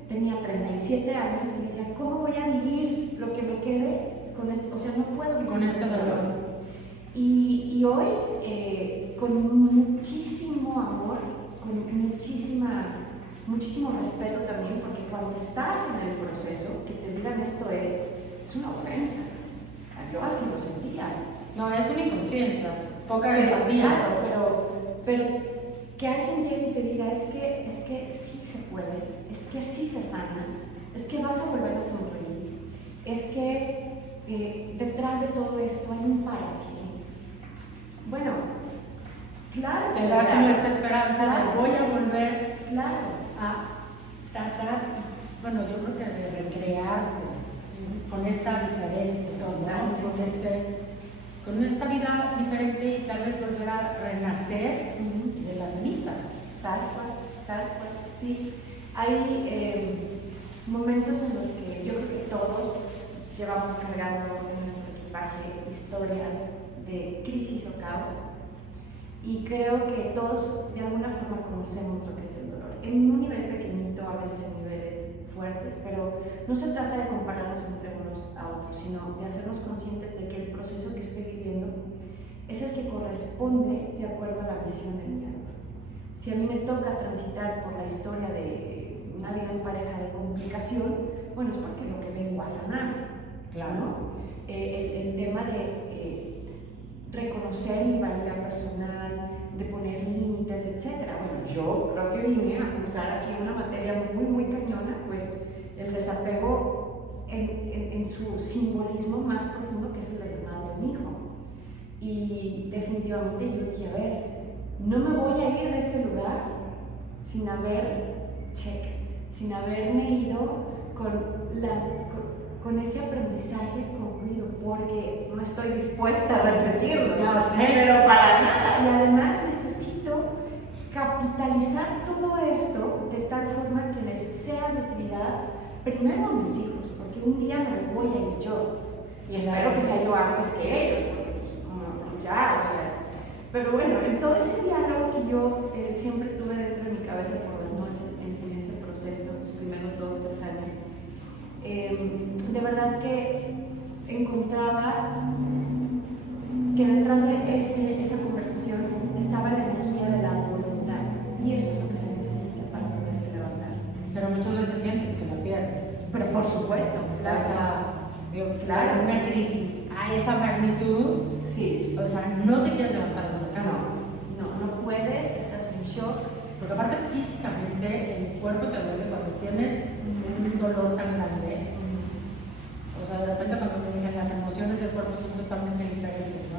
tenía 37 años y decía, ¿cómo voy a vivir lo que me quede con esto? O sea, no puedo vivir con este dolor. Y hoy, con muchísimo amor, con muchísimo respeto también, porque cuando estás en el proceso, que te digan esto es una ofensa. Yo así lo sentía. No, es una inconsciencia, poca empatía. Claro, pero que alguien llegue y te diga, es que sí se puede, es que sí se sana, es que vas a volver a sonreír, es que detrás de todo esto hay un para qué. Bueno, claro. Te da como esta esperanza de voy a volver a tratar, bueno, yo creo que de recrear con esta diferencia, con esta vida diferente y tal vez volver a renacer de las cenizas. Tal cual, sí. Hay momentos en los que yo creo que todos llevamos cargando en nuestro equipaje historias de crisis o caos, y creo que todos de alguna forma conocemos lo que es el dolor, en un nivel pequeñito, a veces en niveles fuertes, pero no se trata de compararnos entre unos a otros, sino de hacernos conscientes de que el proceso que estoy viviendo es el que corresponde de acuerdo a la visión de mi alma. Si a mí me toca transitar por la historia de una vida en pareja de complicación, bueno, es porque lo que vengo a sanar, Claro. ¿no? El tema de reconocer mi valía personal, de poner límites, etc. Bueno, yo creo que vine a usar aquí una materia muy cañona, pues el desapego en su simbolismo más profundo, que es el de la madre de mi hijo. Y definitivamente yo dije, a ver, no me voy a ir de este lugar sin haberme ido con ese aprendizaje concluido, porque no estoy dispuesta a repetirlo, pero para nada. Y además necesito capitalizar todo esto de tal forma que les sea de utilidad primero a mis hijos, porque un día me les voy a ir yo, y espero que sea yo antes que ellos, porque pues, ya, o sea. Pero bueno, en todo ese diálogo que yo siempre tuve dentro de mi cabeza por las noches en ese proceso, los primeros 2 o 3 años, de verdad que encontraba que detrás de esa conversación estaba la energía de la voluntad, y eso es lo que se necesita para poderte levantar. Pero muchas veces sientes que la pierdes. Pero por supuesto, claro. O sea, claro, una crisis a esa magnitud, sí. O sea, no te quieres levantar de la cama. No puedes, estás en shock. Porque aparte físicamente el cuerpo te duele cuando tienes un dolor tan grande. O sea, de repente cuando me dicen las emociones del cuerpo son totalmente diferentes, no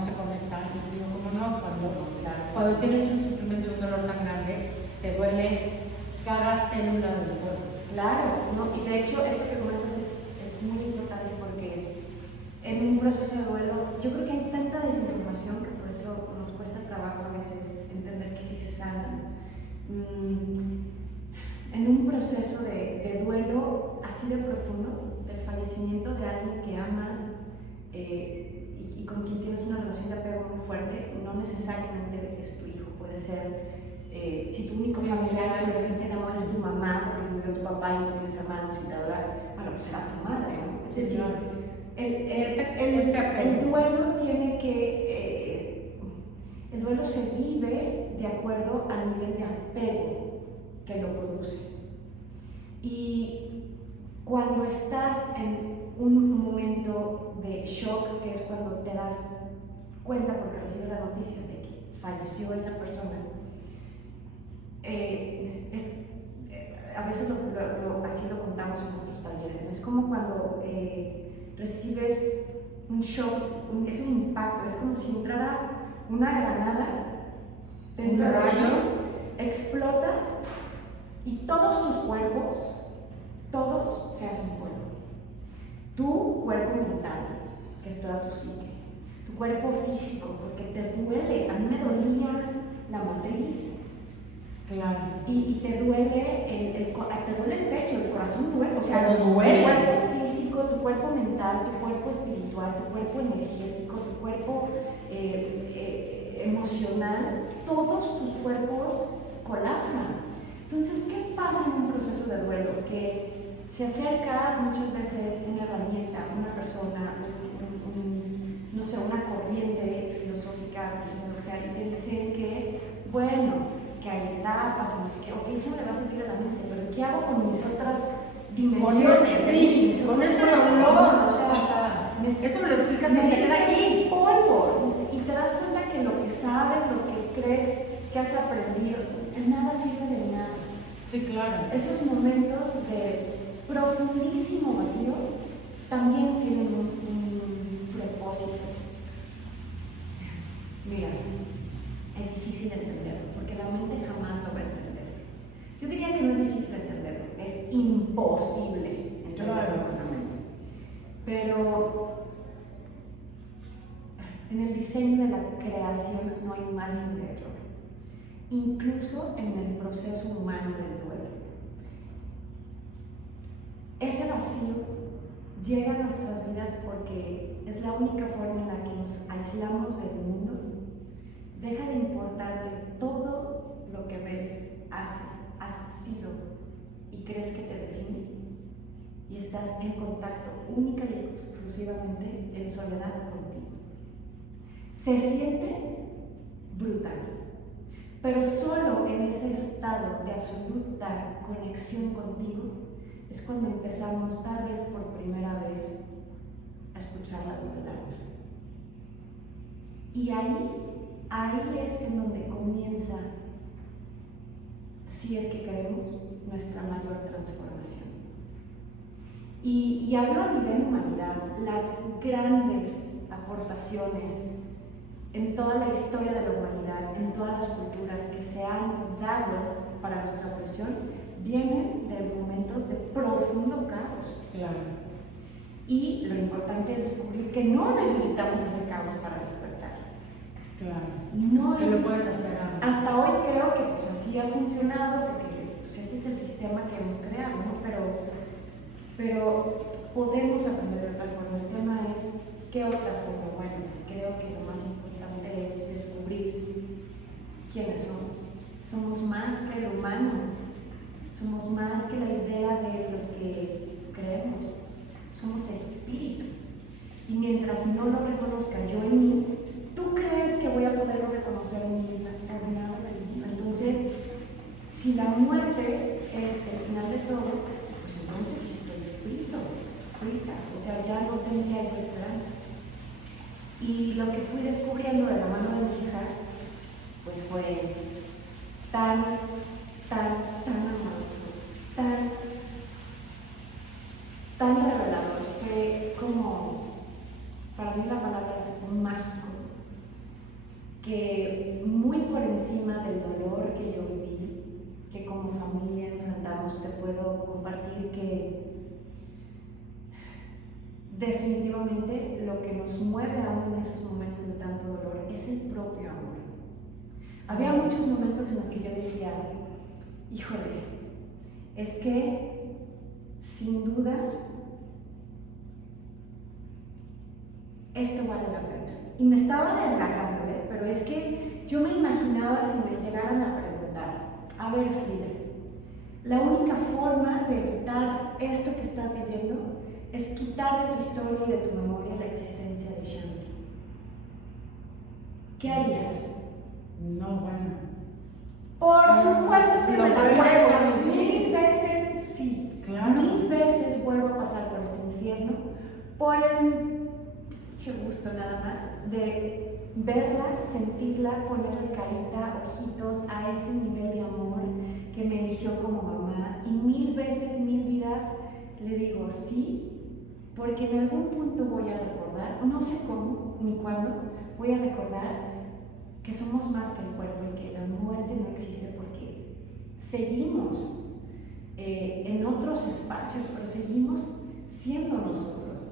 se conectan, les digo, ¿cómo no? Cuando tienes un sufrimiento y un dolor tan grande, te duele cada célula del cuerpo. Claro, ¿no? Y de hecho esto que comentas es muy importante, porque en un proceso de duelo, yo creo que hay tanta desinformación que por eso nos cuesta trabajo a veces entender que sí se sana. En un proceso de duelo así de profundo, del fallecimiento de alguien que amas y con quien tienes una relación de apego muy fuerte, no necesariamente es tu hijo, puede ser, si tu único familiar, tu referencia de amor es tu mamá, porque murió tu papá y no tienes hermanos y tal, bueno, pues será tu madre, ¿no? Es decir, el duelo tiene que, el duelo se vive de acuerdo al nivel de apego que lo produce. Y cuando estás en un momento de shock, que es cuando te das cuenta porque recibes la noticia de que falleció esa persona, a veces así lo contamos en nuestros talleres, ¿no? Es como cuando recibes un shock, es un impacto, es como si entrara una granada dentro de ti, explota y todos tus cuerpos, todos se hacen polvo. Tu cuerpo mental, que es toda tu psique, tu cuerpo físico, porque te duele. A mí me dolía la matriz. Claro. Y te duele te duele el pecho, el corazón duele, o sea, pero duele. Tu cuerpo físico, tu cuerpo mental, tu cuerpo espiritual, tu cuerpo energético, tu cuerpo emocional, todos tus cuerpos colapsan. Entonces, ¿qué pasa en un proceso de duelo? Que se acerca muchas veces una herramienta, una persona, no sé, una corriente filosófica, no sé lo que sea, y te dicen que, bueno, que hay etapas, no sé qué, ok, eso me va a servir a la mente, pero ¿qué hago con mis otras dimensiones? Sí, con este dolor, o sea, esto me lo explicas y te queda aquí. Polvo, y te das cuenta que lo que sabes, lo que crees que has aprendido, nada sirve de nada. Sí, claro. Esos momentos de profundísimo vacío también tienen un propósito. Mira, es difícil entenderlo, porque la mente jamás lo va a entender. Yo diría que no es difícil entenderlo, es imposible entenderlo con la mente. Pero en el diseño de la creación no hay margen de error, incluso en el proceso humano del duelo. Ese vacío llega a nuestras vidas porque es la única forma en la que nos aislamos del mundo. Deja de importarte todo lo que ves, haces, has sido y crees que te define y estás en contacto única y exclusivamente en soledad contigo. Se siente brutal, pero solo en ese estado de absoluta conexión contigo es cuando empezamos, tal vez por primera vez, a escuchar la voz del alma. Y ahí es en donde comienza, si es que queremos, nuestra mayor transformación. Y hablo a nivel humanidad, las grandes aportaciones en toda la historia de la humanidad, en todas las culturas que se han dado para nuestra evolución, vienen de momentos de profundo caos. Claro. Y lo importante es descubrir que no necesitamos ese caos para despertar. Claro. No que es, lo puedes hacer hasta hoy creo que pues, así ha funcionado, porque pues, ese es el sistema que hemos creado, ¿no? Pero podemos aprender de otra forma. El tema es, ¿qué otra forma? Bueno, pues creo que lo más importante es descubrir quiénes somos. Somos más que el humano, somos más que la idea de lo que creemos, somos espíritu. Y mientras no lo reconozca yo en mí, ¿tú crees que voy a poderlo reconocer en mi vida? Por nada del mundo. Entonces, si la muerte es el final de todo, pues entonces estoy frita, o sea, ya no tendría yo esperanza. Y lo que fui descubriendo de la mano de mi hija, pues fue tan amoroso, tan revelador. Fue como, para mí la palabra es mágico, que muy por encima del dolor que yo viví, que como familia enfrentamos, te puedo compartir que definitivamente lo que nos mueve aún en esos momentos de tanto dolor es el propio amor. Había muchos momentos en los que yo decía, híjole, es que sin duda esto vale la pena. Y me estaba desgarrando, pero es que yo me imaginaba si me llegaran a preguntar, a ver Frida, la única forma de evitar esto que estás viviendo es quitar de tu historia y de tu memoria la existencia de Shanti. ¿Qué harías? No, bueno. Por supuesto que me la juego. Mil 1000 veces sí. Claro. 1000 veces vuelvo a pasar por este infierno por el gusto nada más de verla, sentirla, ponerle carita, ojitos a ese nivel de amor que me eligió como mamá. Y 1000 veces, 1000 vidas le digo sí, porque en algún punto voy a recordar, no sé cómo ni cuándo, voy a recordar que somos más que el cuerpo y que la muerte no existe, porque seguimos en otros espacios, pero seguimos siendo nosotros.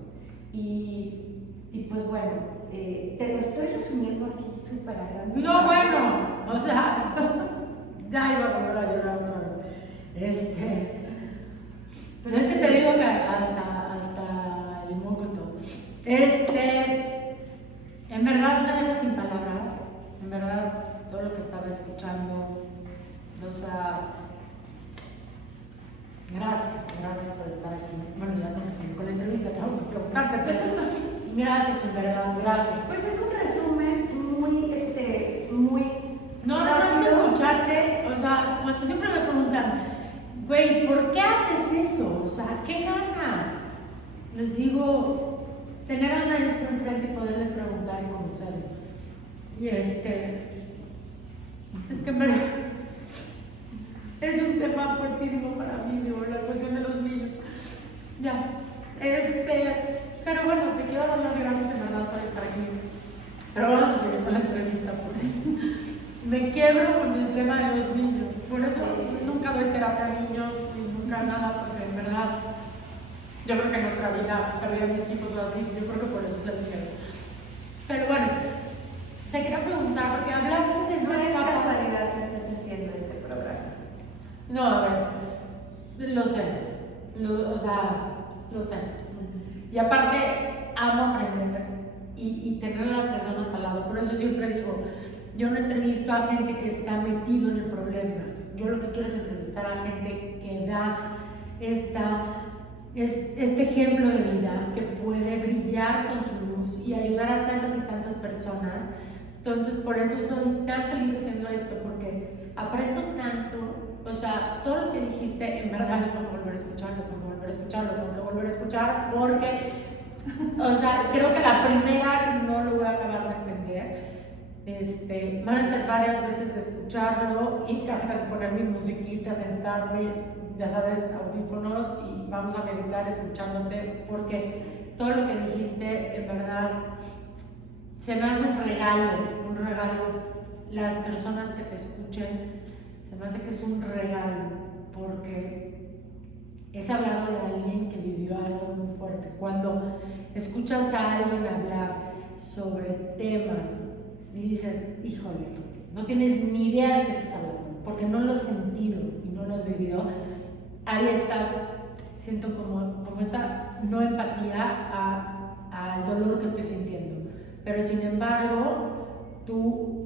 Y pues bueno, te lo estoy resumiendo así súper a grande. No, bueno, o sea, ya iba a volver a llorar otra vez. Pero es que te digo que hasta el moco y todo. En verdad me deja sin palabras. En verdad, todo lo que estaba escuchando, o sea, gracias por estar aquí. Bueno, ya tengo que seguir con la entrevista, tengo que preguntarte, pero gracias, en verdad, gracias. Pues es un resumen muy. No es que escucharte, o sea, cuando siempre me preguntan, güey, ¿por qué haces eso? O sea, ¿qué ganas? Les digo, tener al maestro enfrente y poderle preguntar y conocerlo. Y es que en verdad es un tema fuertísimo para mí, digo, la cuestión de los niños. Ya, pero bueno, te quiero dar las gracias en verdad por estar aquí. Pero vamos a seguir con la entrevista porque me quiebro con el tema de los niños. Por eso nunca doy terapia a niños ni nunca nada, porque en verdad yo creo que en otra vida perdí a mis hijos o así, yo creo que por eso se dijeron. Pero bueno, te quería preguntar, porque hablaste de esta No es etapa. casualidad que estés haciendo este programa. No, a ver, lo sé, lo sé. Y aparte, amo aprender y tener a las personas al lado. Por eso siempre digo, yo no entrevisto a gente que está metido en el problema. yo lo que quiero es entrevistar a gente que da este ejemplo de vida, que puede brillar con su luz y ayudar a tantas y tantas personas. Entonces, por eso soy tan feliz haciendo esto, porque aprendo tanto. O sea, todo lo que dijiste, en verdad lo tengo que volver a escuchar, lo tengo que volver a escuchar, lo tengo que volver a escuchar, porque, o sea, creo que la primera no lo voy a acabar de entender. Van a ser varias veces de escucharlo y casi poner mi musiquita, sentarme, ya sabes, audífonos, y vamos a meditar escuchándote, porque todo lo que dijiste, en verdad, se me hace un regalo. Las personas que te escuchen, se me hace que es un regalo, porque es hablado de alguien que vivió algo muy fuerte. Cuando escuchas a alguien hablar sobre temas y dices, híjole, no tienes ni idea de qué estás hablando, porque no lo has sentido y no lo has vivido, ahí está, siento como esta no empatía al dolor que estoy sintiendo. Pero sin embargo, tú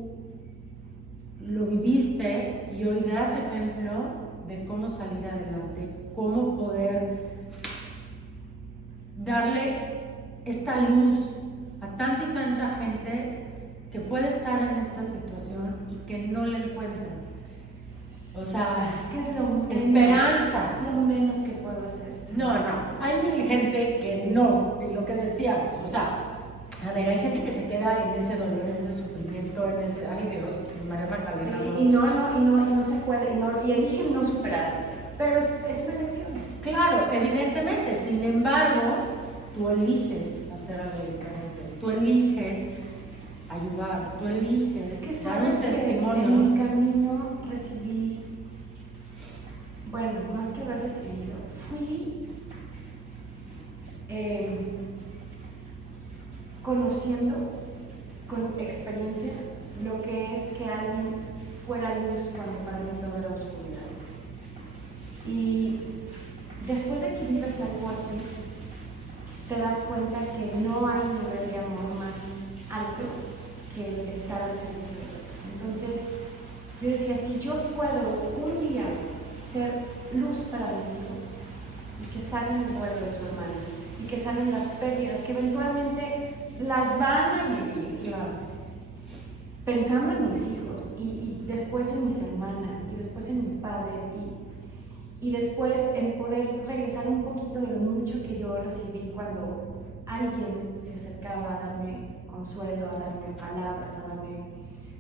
lo viviste y hoy das ejemplo de cómo salir adelante, cómo poder darle esta luz a tanta y tanta gente que puede estar en esta situación y que no la encuentra. O sea, Es que es lo esperanza. Es lo menos que puedo hacer. No, hay mil gente que no, y lo que decíamos, o sea, a ver, hay gente que se queda en ese dolor, en ese sufrimiento, en ese, ay Dios, María Magdalena. Sí, y no se puede, y eligen no superar, pero es tu elección. Claro, evidentemente, sin embargo, tú eliges hacer algo diferente, tú eliges ayudar, tú eliges Es que dar un sabes que testimonio. en mi camino recibí, bueno, más que haber recibido, fui conociendo con experiencia lo que es que alguien fuera luz cuando para mí todo era oscuridad. Y después de que vives algo así, te das cuenta que no hay nivel de amor más alto que el estar al servicio de otro. Entonces, yo decía, si yo puedo un día ser luz para mis hijos y que salen el duelo de su hermano y que salen las pérdidas, que eventualmente las van a vivir, Claro. pensando en mis hijos y después en mis hermanas y después en mis padres y después en poder regresar un poquito de lo mucho que yo recibí cuando alguien se acercaba a darme consuelo, a darme palabras, a darme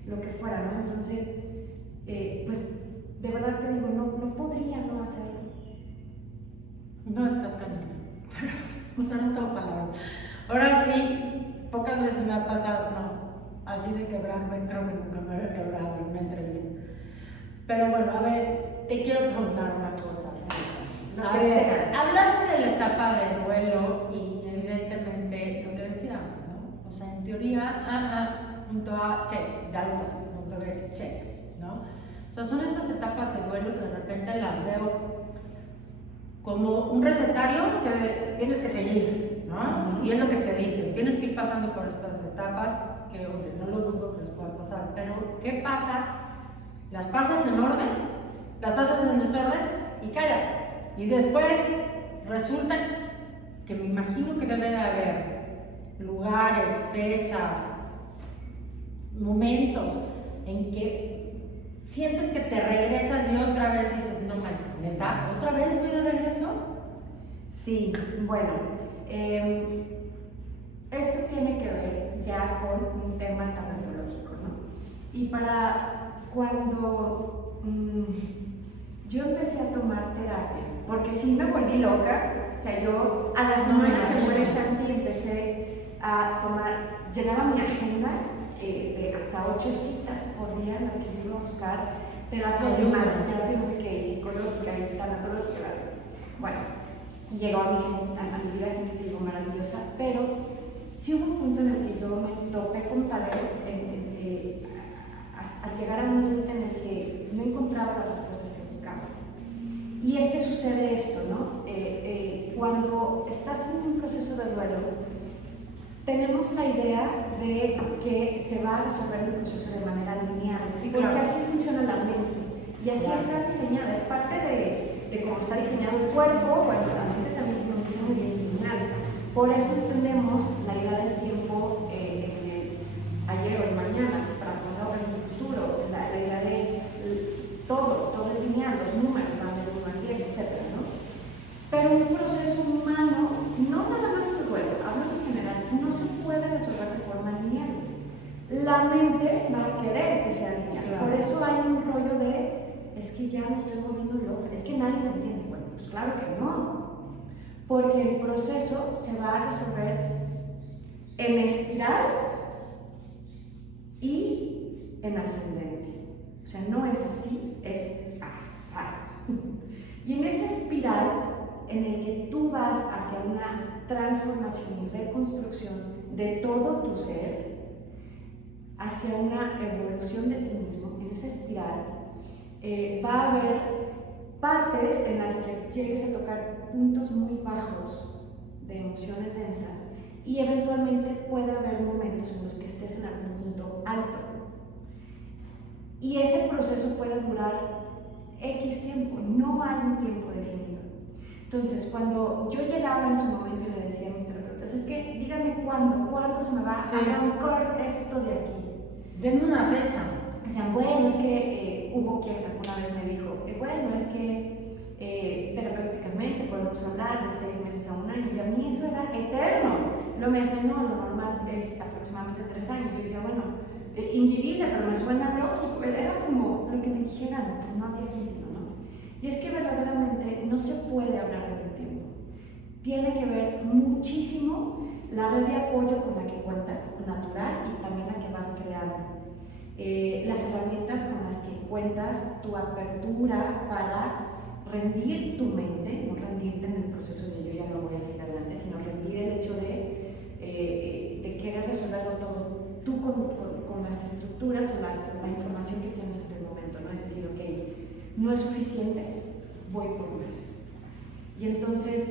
lo que fuera, ¿no? Entonces, pues de verdad te digo, no podría no hacerlo. No estás cañón. O sea, no tengo palabras. Ahora sí, pocas veces me ha pasado, no, así de quebrarme, creo que nunca me había quebrado en una entrevista. Pero bueno, a ver, te quiero preguntar una cosa. A ver, hablaste de la etapa del duelo y evidentemente lo que decíamos, ¿no? O sea, en teoría, punto A, check, ya lo pasé, punto B, check, ¿no? O sea, son estas etapas de duelo que de repente las veo como un recetario que tienes que seguir, ¿no? Y es lo que te dicen, tienes que ir pasando por estas etapas, que hombre, no lo dudo que las puedas pasar, pero ¿qué pasa? Las pasas en orden, las pasas en desorden y cállate. Y después resulta que me imagino que debe de haber lugares, fechas, momentos en que sientes que te regresas y otra vez dices, no manches, ¿neta? ¿Otra vez voy de regreso? Sí, bueno, esto tiene que ver ya con un tema tanatológico, ¿no? Y para cuando yo empecé a tomar terapia, porque sí me volví loca, o sea, yo a la semana que muere Shanti empecé a tomar, llenaba mi agenda de hasta 8 citas por día en las que yo iba a buscar terapia de humanas, terapia no sé qué, psicológica y tanatológica. Bueno, llegó a mi vida gente, digo, maravillosa, pero sí hubo un punto en el que yo me topé con pared al llegar a un límite en el que no encontraba las respuestas que buscaba. Y es que sucede esto, ¿no? Cuando estás en un proceso de duelo, tenemos la idea de que se va a resolver el proceso de manera lineal, Sí, porque claro. así funciona la mente. Y así está diseñada, es parte de cómo está diseñado el cuerpo. Bueno, la mente también tiene un diseño y es lineal. Por eso entendemos la idea del tiempo en el ayer o el mañana, para pasado, presente y futuro, la idea de todo es lineal, los números van del 1 al 10, etc., ¿no? Pero un proceso humano, no nada más el cuerpo, hablo en general, no se puede resolver de forma lineal. La mente va a querer que sea lineal. Claro. Por eso hay un rollo de, es que ya me estoy volviendo loca, es que nadie lo entiende. Bueno, pues claro que no, porque el proceso se va a resolver en espiral y en ascendente. O sea, no es así, es pasar. Y en esa espiral en el que tú vas hacia una transformación y reconstrucción de todo tu ser, hacia una evolución de ti mismo, en esa espiral, va a haber partes en las que llegues a tocar puntos muy bajos de emociones densas y eventualmente puede haber momentos en los que estés en algún punto alto. Y ese proceso puede durar X tiempo, no hay un tiempo definido. Entonces, cuando yo llegaba en su momento y le decía a mis terapeutas, es que díganme cuándo se me va a arrancar esto de aquí. Denme una fecha. Decían, bueno, es que hubo quien alguna vez me dijo, bueno, es que terapéuticamente podemos hablar de 6 meses a 1 año, y a mí eso era eterno. Luego me decían, no, lo normal es aproximadamente 3 años. Yo decía, bueno, individual, pero me suena lógico, era como lo que me dijeran, pero no había sentido, ¿no? Y es que verdaderamente no se puede hablar de un tiempo. Tiene que ver muchísimo la red de apoyo con la que cuentas, natural, y también la que vas creando. Las herramientas con las que cuentas, tu apertura para rendir tu mente, no rendirte en el proceso de yo ya no voy a seguir adelante, sino rendir el hecho de querer resolverlo todo, tú con las estructuras o la información que tienes hasta el momento, ¿no? Es decir, ok, no es suficiente, voy por más. Y entonces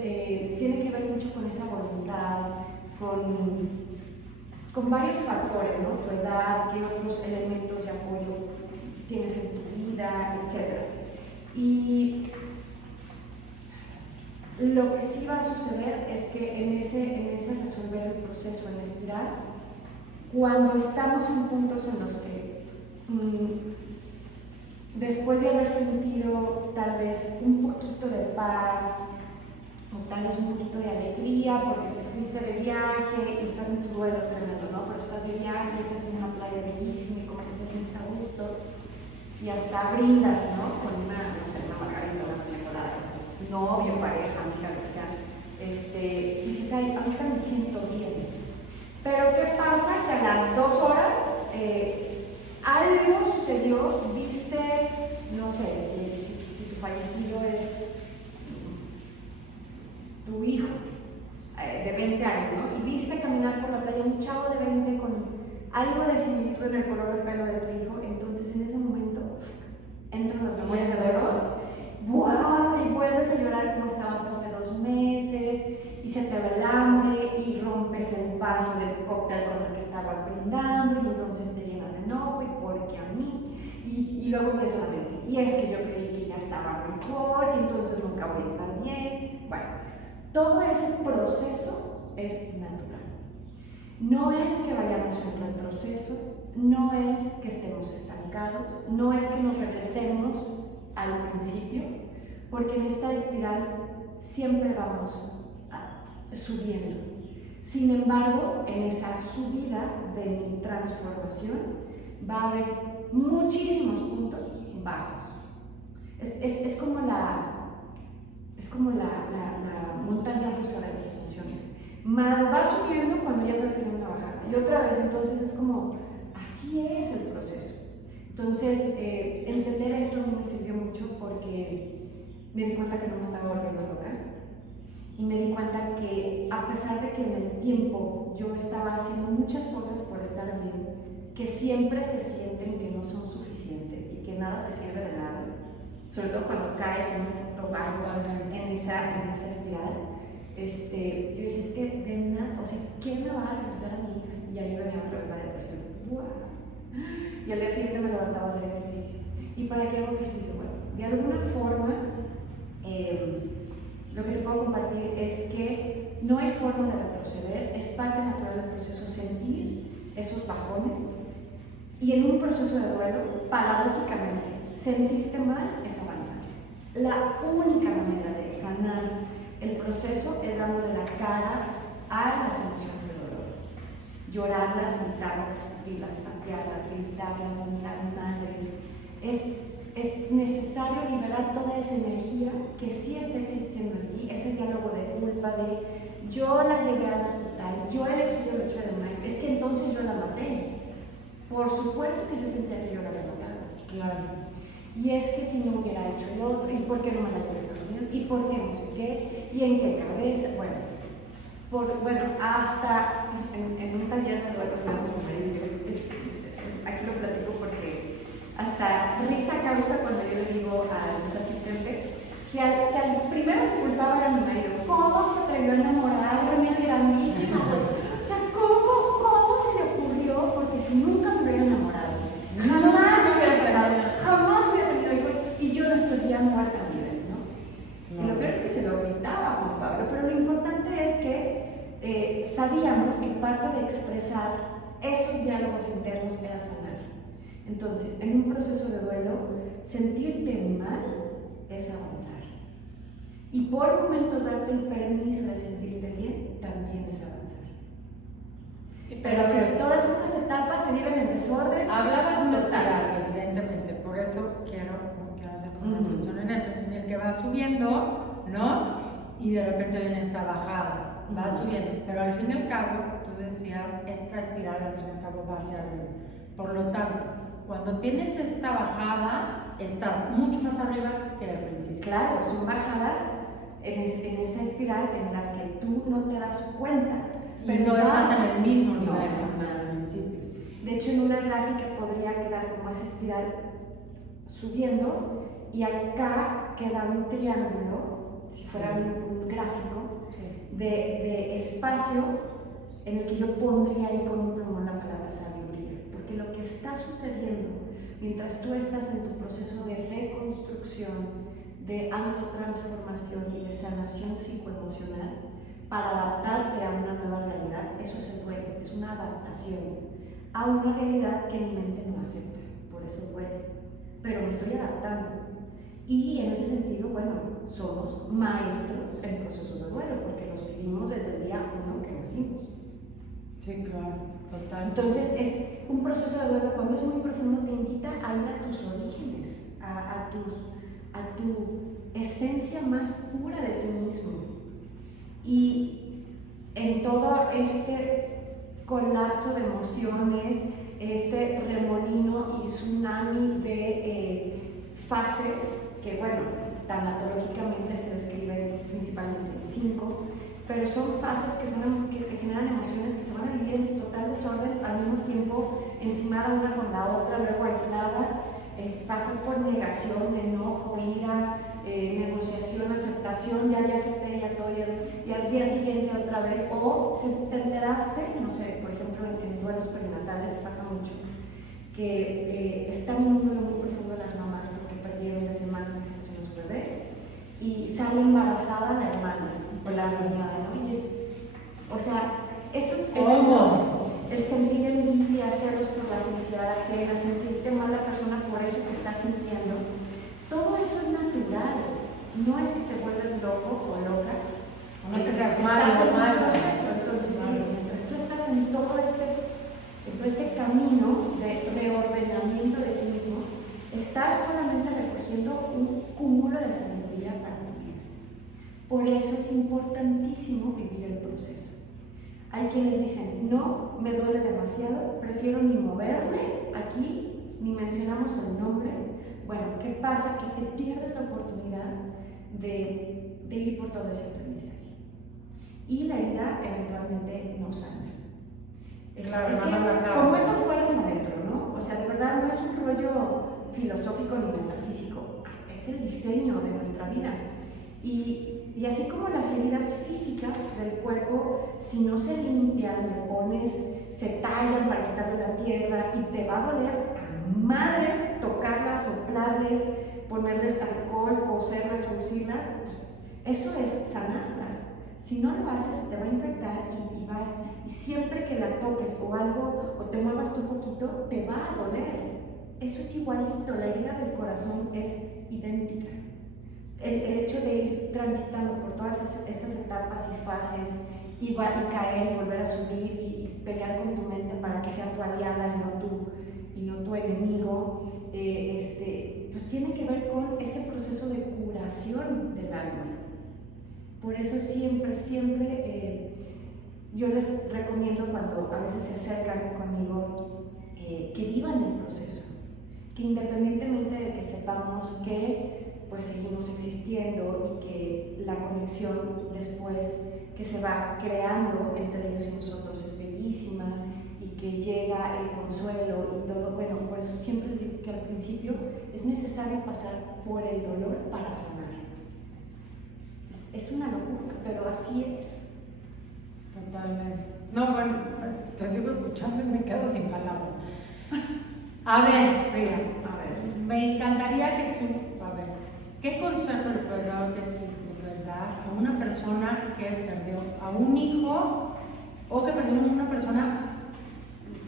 tiene que ver mucho con esa voluntad, con varios factores, ¿no? Tu edad, qué otros elementos de apoyo tienes en tu vida, etc. Y lo que sí va a suceder es que en ese resolver el proceso en espiral, cuando estamos en puntos en los que después de haber sentido tal vez un poquito de paz, o tal vez un poquito de alegría porque te fuiste de viaje y estás en tu duelo tremendo, ¿no? Pero estás de viaje y estás en una playa bellísima y como que te sientes a gusto y hasta brindas, ¿no? Con una, no sé, una margarita, una piña colada, novio, pareja, amiga, lo que sea. Y dices, ay, ahorita me siento bien. Pero ¿qué pasa? Que a las 2 horas algo sucedió, viste, no sé, si tu fallecido es tu hijo de 20 años, ¿no? Y viste caminar por la playa un chavo de 20 con algo de similitud en el color del pelo de tu hijo, entonces en ese momento entran las memorias de dolor, ¡wow! Y vuelves a llorar como estabas hace 2 meses, y se te va el hambre, y rompes el vaso del cóctel con el que estabas brindando, y entonces te llenas de enojo, y porque a mí, y luego empieza la mente, y es que yo creí que ya estaba mejor, y entonces nunca voy a estar bien. Bueno, todo ese proceso es natural. No es que vayamos en retroceso, no es que estemos estancados, no es que nos regresemos al principio, porque en esta espiral siempre vamos subiendo. Sin embargo, en esa subida de mi transformación va a haber muchísimos puntos bajos. Es como la montaña rusa de las emociones. Va subiendo cuando ya sabes que hay una bajada. Y otra vez, entonces es como, así es el proceso. Entonces, entender esto a mí me sirvió mucho porque me di cuenta que no me estaba volviendo loca. Y me di cuenta que a pesar de que en el tiempo yo estaba haciendo muchas cosas por estar bien, que siempre se sienten que no son suficientes y que nada te sirve de nada, sobre todo cuando caes en un punto bajo en esa espiral, yo decía, es que de nada, o sea, ¿quién me va a regresar a mi hija? Y ahí venía otra vez la depresión. ¡Wow! Y al día siguiente me levantaba a hacer ejercicio. ¿Y para qué hago ejercicio? Bueno, de alguna forma, lo que te puedo compartir es que no hay forma de retroceder, es parte natural del proceso sentir esos bajones, y en un proceso de duelo, paradójicamente, sentirte mal es avanzar. La única manera de sanar el proceso es dándole la cara a las emociones de dolor. Llorarlas, gritarlas, escupirlas, patearlas, gritarlas, mentar madres. Es necesario liberar toda esa energía que sí está existiendo en ti, ese diálogo de culpa de yo la llevé al hospital, yo elegí el 8 de mayo, es que entonces yo la maté. Por supuesto que yo sentía que yo la había matado. Claro. Y es que si no hubiera hecho el otro, ¿y por qué no me la llevé a Estados Unidos? ¿Y por qué no sé qué? ¿Y en qué cabeza? Bueno, hasta en un taller de duelo que damos con María, aquí lo platico porque hasta risa causa cuando yo le digo a los asistentes que al primero que culpaba era mi marido. ¿Cómo se atrevió a enamorarme al grandísimo? O sea, ¿cómo se le ocurrió? Porque si nunca me hubiera enamorado, jamás me hubiera casado, jamás hubiera tenido hijos y yo no estaría muerta a nivel, ¿no? Y lo peor es que se lo gritaba a Juan Pablo, pero lo importante es que sabíamos que parte de expresar esos diálogos internos era sanar. Entonces, en un proceso de duelo, sentirte mal es avanzar. Y por momentos darte el permiso de sentirte bien también es avanzar. Pero si todas estas etapas se viven en desorden. Hablabas de una espiral, evidentemente, por eso quiero hacer como una mención en eso, en el que va subiendo, ¿no? Y de repente viene esta bajada, va subiendo, pero al fin y al cabo, tú decías, esta espiral al fin y al cabo va hacia arriba. Por lo tanto, cuando tienes esta bajada, estás mucho más arriba que al principio. Claro, son bajadas en esa espiral en las que tú no te das cuenta. Pero no estás en el mismo nivel. No, jamás. De hecho, en una gráfica podría quedar como esa espiral subiendo y acá queda un triángulo, si fuera un gráfico, de espacio en el que yo pondría ahí con un plumón la palabra sabiduría. Porque lo que está sucediendo mientras tú estás en tu proceso de reconstrucción, de autotransformación y de sanación psicoemocional, para adaptarte a una nueva realidad, eso es el duelo, es una adaptación a una realidad que mi mente no acepta, por eso duele, pero me estoy adaptando. Y en ese sentido, bueno, somos maestros en procesos de duelo, porque los vivimos desde el día 1 que nacimos. Sí, claro, total. Entonces, es un proceso de duelo, cuando es muy profundo, te invita a ir a tus orígenes, a tu esencia más pura de ti mismo. Y en todo este colapso de emociones, este remolino y tsunami de fases que, bueno, tanatológicamente se describen principalmente en 5, pero son fases que te generan emociones que se van a vivir en total desorden, al mismo tiempo encimada una con la otra, luego aislada. Pasas por negación, enojo, ira, negociación, aceptación, ya acepté, ya todo, y al día siguiente otra vez, o te enteraste, no sé, por ejemplo, en duelos perinatales pasa mucho, que están en un duelo muy profundo las mamás porque perdieron de semanas de gestación a su bebé, y sale embarazada la hermana, o la hermana, ¿no? Y o sea, esos eventos, el sentir envidia, celos por la felicidad ajena, sentirte mal la persona por eso que estás sintiendo, todo eso es natural, no es que te vuelves loco o loca, no es que seas malo, estás en malo. un proceso. Entonces, mientras tú estás en todo este camino de reordenamiento de ti mismo, estás solamente recogiendo un cúmulo de sabiduría para tu vida. Por eso es importantísimo vivir el proceso. Hay quienes dicen, no, me duele demasiado, prefiero ni moverle aquí, ni mencionamos el nombre. Bueno, ¿qué pasa? Que te pierdes la oportunidad de ir por todo ese aprendizaje. Y la herida eventualmente no sana. Claro, es que como eso fuera es adentro, ¿no? O sea, de verdad no es un rollo filosófico ni metafísico, es el diseño de nuestra vida. Y así como las heridas físicas del cuerpo, si no se limpian, le pones, se tallan para quitarle la tierra y te va a doler a madres tocarlas, soplarlas, soplarles, ponerles alcohol, coserlas, surcirlas, pues eso es sanarlas. Si no lo haces, te va a infectar y siempre que la toques o algo, o te muevas tú un poquito, te va a doler. Eso es igualito, la herida del corazón es idéntica. El hecho de ir transitando por todas estas etapas y fases y caer y volver a subir y pelear con tu mente para que sea tu aliada y no tu enemigo, pues tiene que ver con ese proceso de curación del alma. Por eso siempre yo les recomiendo cuando a veces se acercan conmigo que vivan el proceso, que independientemente de que sepamos que pues seguimos existiendo y que la conexión después que se va creando entre ellos y nosotros es bellísima y que llega el consuelo y todo, bueno, por eso siempre les digo que al principio es necesario pasar por el dolor para sanar. Es una locura, pero así es. Totalmente. No, bueno, te sigo escuchando y me quedo sin palabras. A ver, Frida, me encantaría que tú, ¿qué consejo le puedes dar a una persona que perdió a un hijo o que perdió a una persona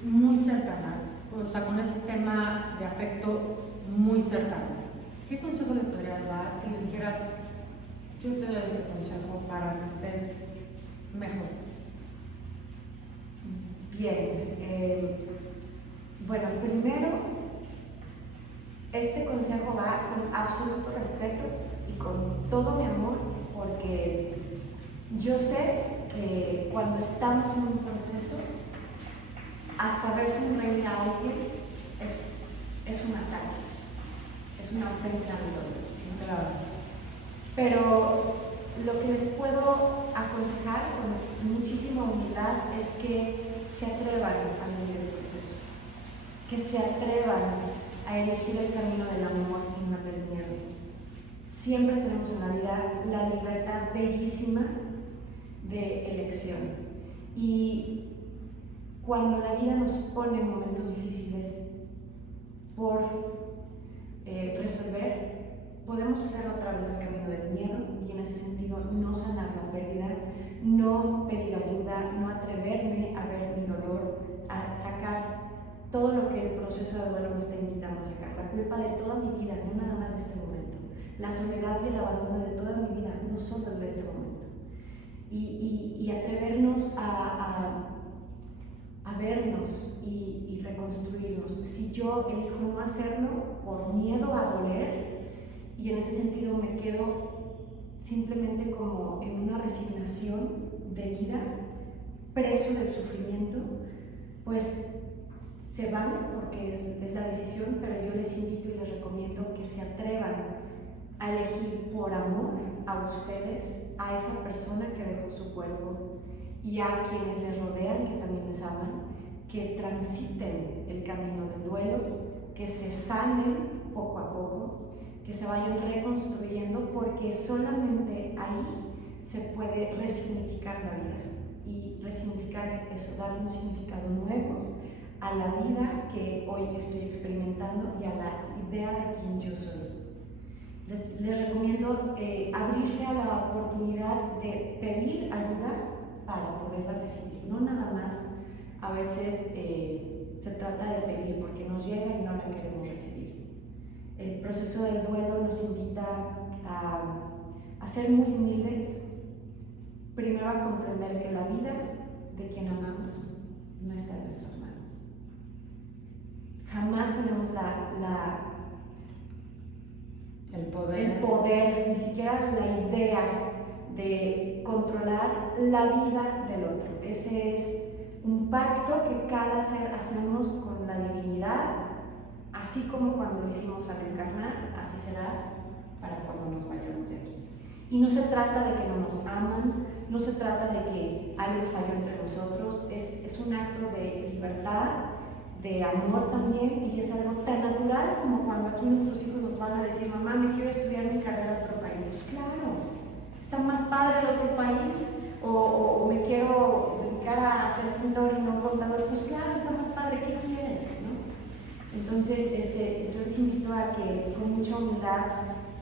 muy cercana? O sea, con este tema de afecto muy cercano. ¿Qué consejo le podrías dar? Que le dijeras, yo te doy este consejo para que estés mejor. Bien, bueno, primero, este consejo va con absoluto respeto y con todo mi amor, porque yo sé que cuando estamos en un proceso, hasta ver sonreír a alguien es un ataque, es una ofensa al dolor. Claro. Pero lo que les puedo aconsejar con muchísima humildad es que se atrevan a vivir el proceso, que se atrevan a elegir el camino del amor y no del miedo. Siempre tenemos en la vida la libertad bellísima de elección. Y cuando la vida nos pone en momentos difíciles por resolver, podemos hacerlo a través del camino del miedo y en ese sentido no sanar la pérdida, no pedir ayuda, no atreverme a ver mi dolor, a sacar todo lo que el proceso de duelo me está invitando a sacar, la culpa de toda mi vida, no nada más de este momento, la soledad y el abandono de toda mi vida, no solo de este momento. Y atrevernos a vernos y reconstruirnos. Si yo elijo no hacerlo por miedo a doler, y en ese sentido me quedo simplemente como en una resignación de vida, preso del sufrimiento, pues se vale porque es la decisión, pero yo les invito y les recomiendo que se atrevan a elegir por amor a ustedes, a esa persona que dejó su cuerpo y a quienes les rodean, que también les aman, que transiten el camino del duelo, que se sanen poco a poco, que se vayan reconstruyendo, porque solamente ahí se puede resignificar la vida. Y resignificar es eso, darle un significado nuevo a la vida que hoy estoy experimentando y a la idea de quién yo soy. Les recomiendo abrirse a la oportunidad de pedir ayuda para poderla recibir. No nada más, a veces se trata de pedir porque nos llega y no la queremos recibir. El proceso del duelo nos invita a ser muy humildes, primero a comprender que la vida de quien amamos no está en nuestras manos. Jamás tenemos el poder, ni siquiera la idea de controlar la vida del otro. Ese es un pacto que cada ser hacemos con la divinidad. Así como cuando lo hicimos al encarnar, así será para cuando nos vayamos de aquí. Y no se trata de que no nos aman, no se trata de que algo falló entre nosotros, es un acto de libertad, de amor también, y es algo tan natural como cuando aquí nuestros hijos nos van a decir, mamá, me quiero estudiar mi carrera en otro país. Pues claro, está más padre el otro país, o me quiero dedicar a ser pintor y no contador. Pues claro, está más padre, ¿qué quieres? ¿No? Entonces, yo les les invito a que con mucha humildad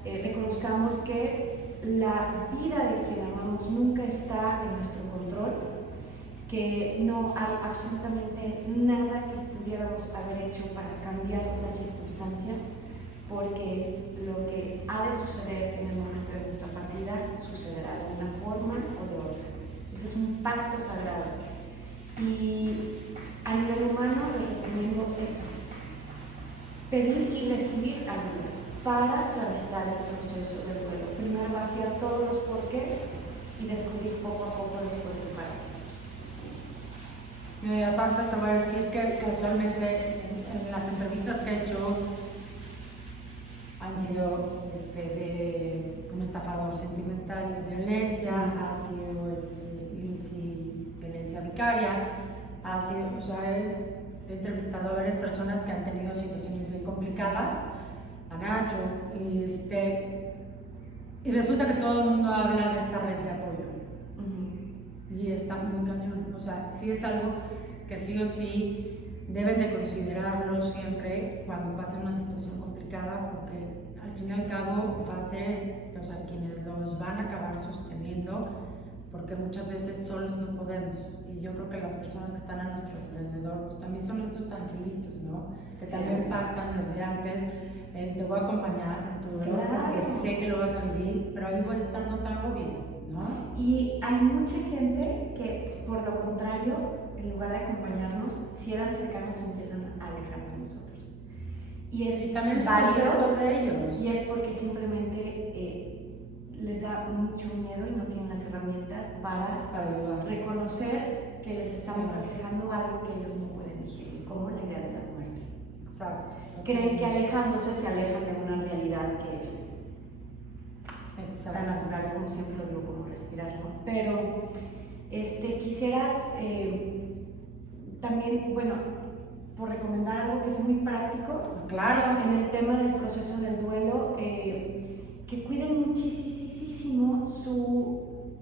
reconozcamos que la vida de quien amamos nunca está en nuestro control, que no hay absolutamente nada que pudiéramos haber hecho para cambiar las circunstancias, porque lo que ha de suceder en el momento de nuestra partida sucederá de una forma o de otra. Ese es un pacto sagrado. Y a nivel humano les recomiendo eso: pedir y recibir ayuda para transitar el proceso del duelo. Primero vaciar todos los porqués y descubrir poco a poco después el para qué. Aparte te voy a decir que casualmente en las entrevistas que he hecho han sido como estafador sentimental y violencia, ha sido Lizzy, violencia vicaria, ha sido, o sea, he entrevistado a varias personas que han tenido situaciones muy complicadas, a Nacho, y resulta que todo el mundo habla de esta red de apoyo. Y está muy cañón, o sea, sí es algo que sí o sí deben de considerarlo siempre cuando pasen una situación complicada, porque al fin y al cabo va a ser, o sea, quienes los van a acabar sosteniendo, porque muchas veces solos no podemos, y yo creo que las personas que están a nuestro alrededor pues también son estos angelitos, ¿no? Que también pactan desde antes, te voy a acompañar en tu dolor, porque sé que lo vas a vivir, pero ahí voy a estar, no te agobies, ¿no? Y hay mucha gente que, por lo contrario, en lugar de acompañarnos, si eran cercanos, empiezan a alejar de nosotros. Y es también válido de ellos. Y es porque simplemente les da mucho miedo y no tienen las herramientas para reconocer que les están reflejando algo que ellos no pueden digerir, como la idea de la muerte. Exacto. Creen que alejándose se alejan de una realidad que es tan natural, como siempre lo digo, como respirar, ¿no? Pero quisiera también, bueno, por recomendar algo que es muy práctico, claro, en el tema del proceso del duelo, que cuiden muchísimo su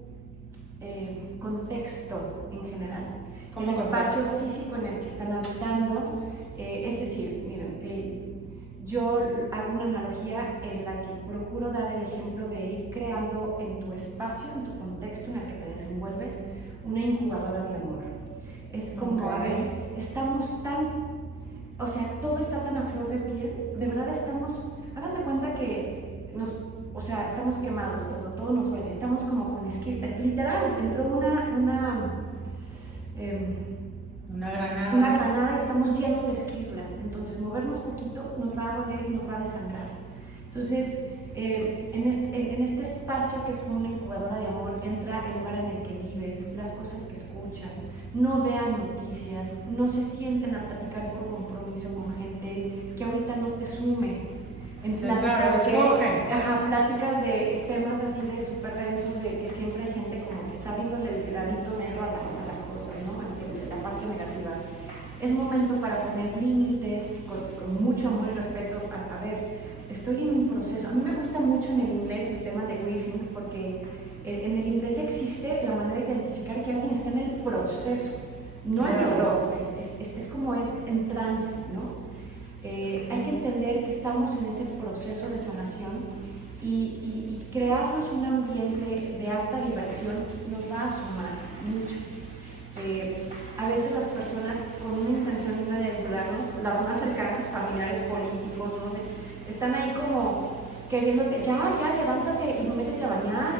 contexto en general, el espacio físico en el que están habitando. Es decir, miren, yo hago una analogía en la que procuro dar el ejemplo de ir creando en tu espacio, en tu contexto en el que te desenvuelves, una incubadora de amor. Es como, a ver, estamos tan, o sea, todo está tan a flor de piel, de verdad estamos, hagan de cuenta que estamos quemados, todo nos duele, estamos como con esquirlas, literal, entró una granada y estamos llenos de esquirlas, entonces movernos poquito nos va a doler y nos va a desangrar. Entonces, en este espacio que es como una incubadora de amor, entra el lugar en el que vives, las cosas que escuchas, no vean noticias, no se sienten a platicar por compromiso con gente que ahorita no te sume en pláticas, pláticas de temas así de súper densos, de que siempre hay gente como que está viéndole el granito negro a las cosas, ¿no? La parte negativa. Es momento para poner límites con mucho amor y respeto. A ver, estoy en un proceso. A mí me gusta mucho en el inglés el tema de grieving, porque en el inglés existe la manera de identificar que alguien está en el proceso, no el dolor, es como es en trance, ¿no? Hay que entender que estamos en ese proceso de sanación y crearnos un ambiente de alta vibración nos va a sumar mucho. A veces las personas con una intención linda de ayudarnos, las más cercanas, familiares, políticos, no sé, están ahí como queriéndote, ya, levántate y métete a bañar,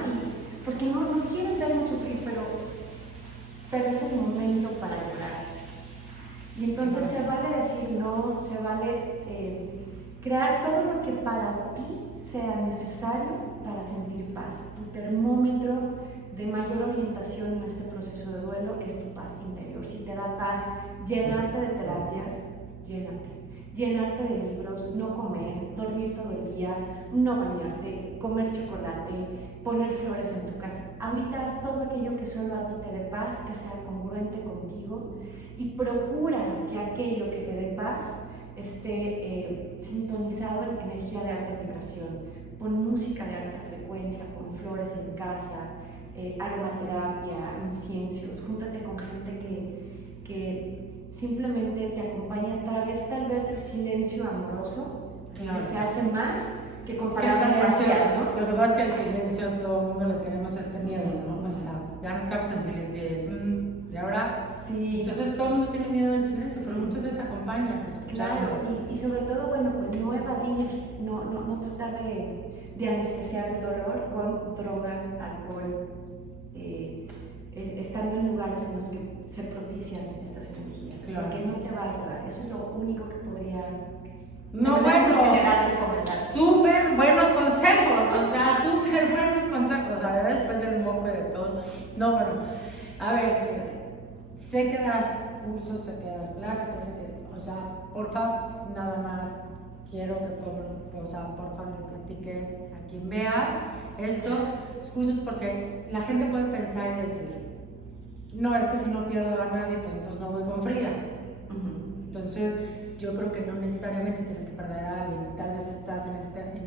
porque no quieren vernos sufrir, pero es el momento para llorar. Y entonces se vale decir no, se vale crear todo lo que para ti sea necesario para sentir paz. Tu termómetro de mayor orientación en este proceso de duelo es tu paz interior. Si te da paz llenarte de terapias, llenarte de libros, no comer, dormir todo el día, no bañarte, comer chocolate, poner flores en tu casa. Ahorita haz todo aquello que solo a ti te dé paz, que sea congruente contigo, y procura que aquello que te dé paz esté sintonizado en energía de alta vibración. Pon música de alta frecuencia, pon flores en casa, aromaterapia, inciensos, júntate con gente que simplemente te acompaña a través tal vez del silencio amoroso, Claro. desearse más que con El palabras silencio, vacías, ¿no? lo que pasa es que el silencio todo el mundo le tenemos este miedo, ¿no? O sea, ya nos quedamos en silencio y es, y ahora, Sí. entonces todo el mundo tiene miedo del silencio, pero muchas veces acompañas, escuchando. Claro, y sobre todo, bueno, pues no evadir, no tratar de anestesiar el dolor con drogas, alcohol, estando en lugares en los que se propician estas energías, Claro. porque no te va a ayudar. Eso es lo único que podría No, de bueno, general recomendar. súper buenos consejos, o sea, súper buenos consejos, o sea, después del moco y de todo. No, bueno, a ver, fíjate, sé que das cursos, sé que das pláticas, sé que, o sea, por favor, nada más quiero que o sea, por favor, le platiques a quien vea esto, los cursos, porque la gente puede pensar y decir, no, es que si no pierdo a nadie, pues entonces no voy con Frida. Entonces, yo creo que no necesariamente tienes que perder a alguien, tal vez estás en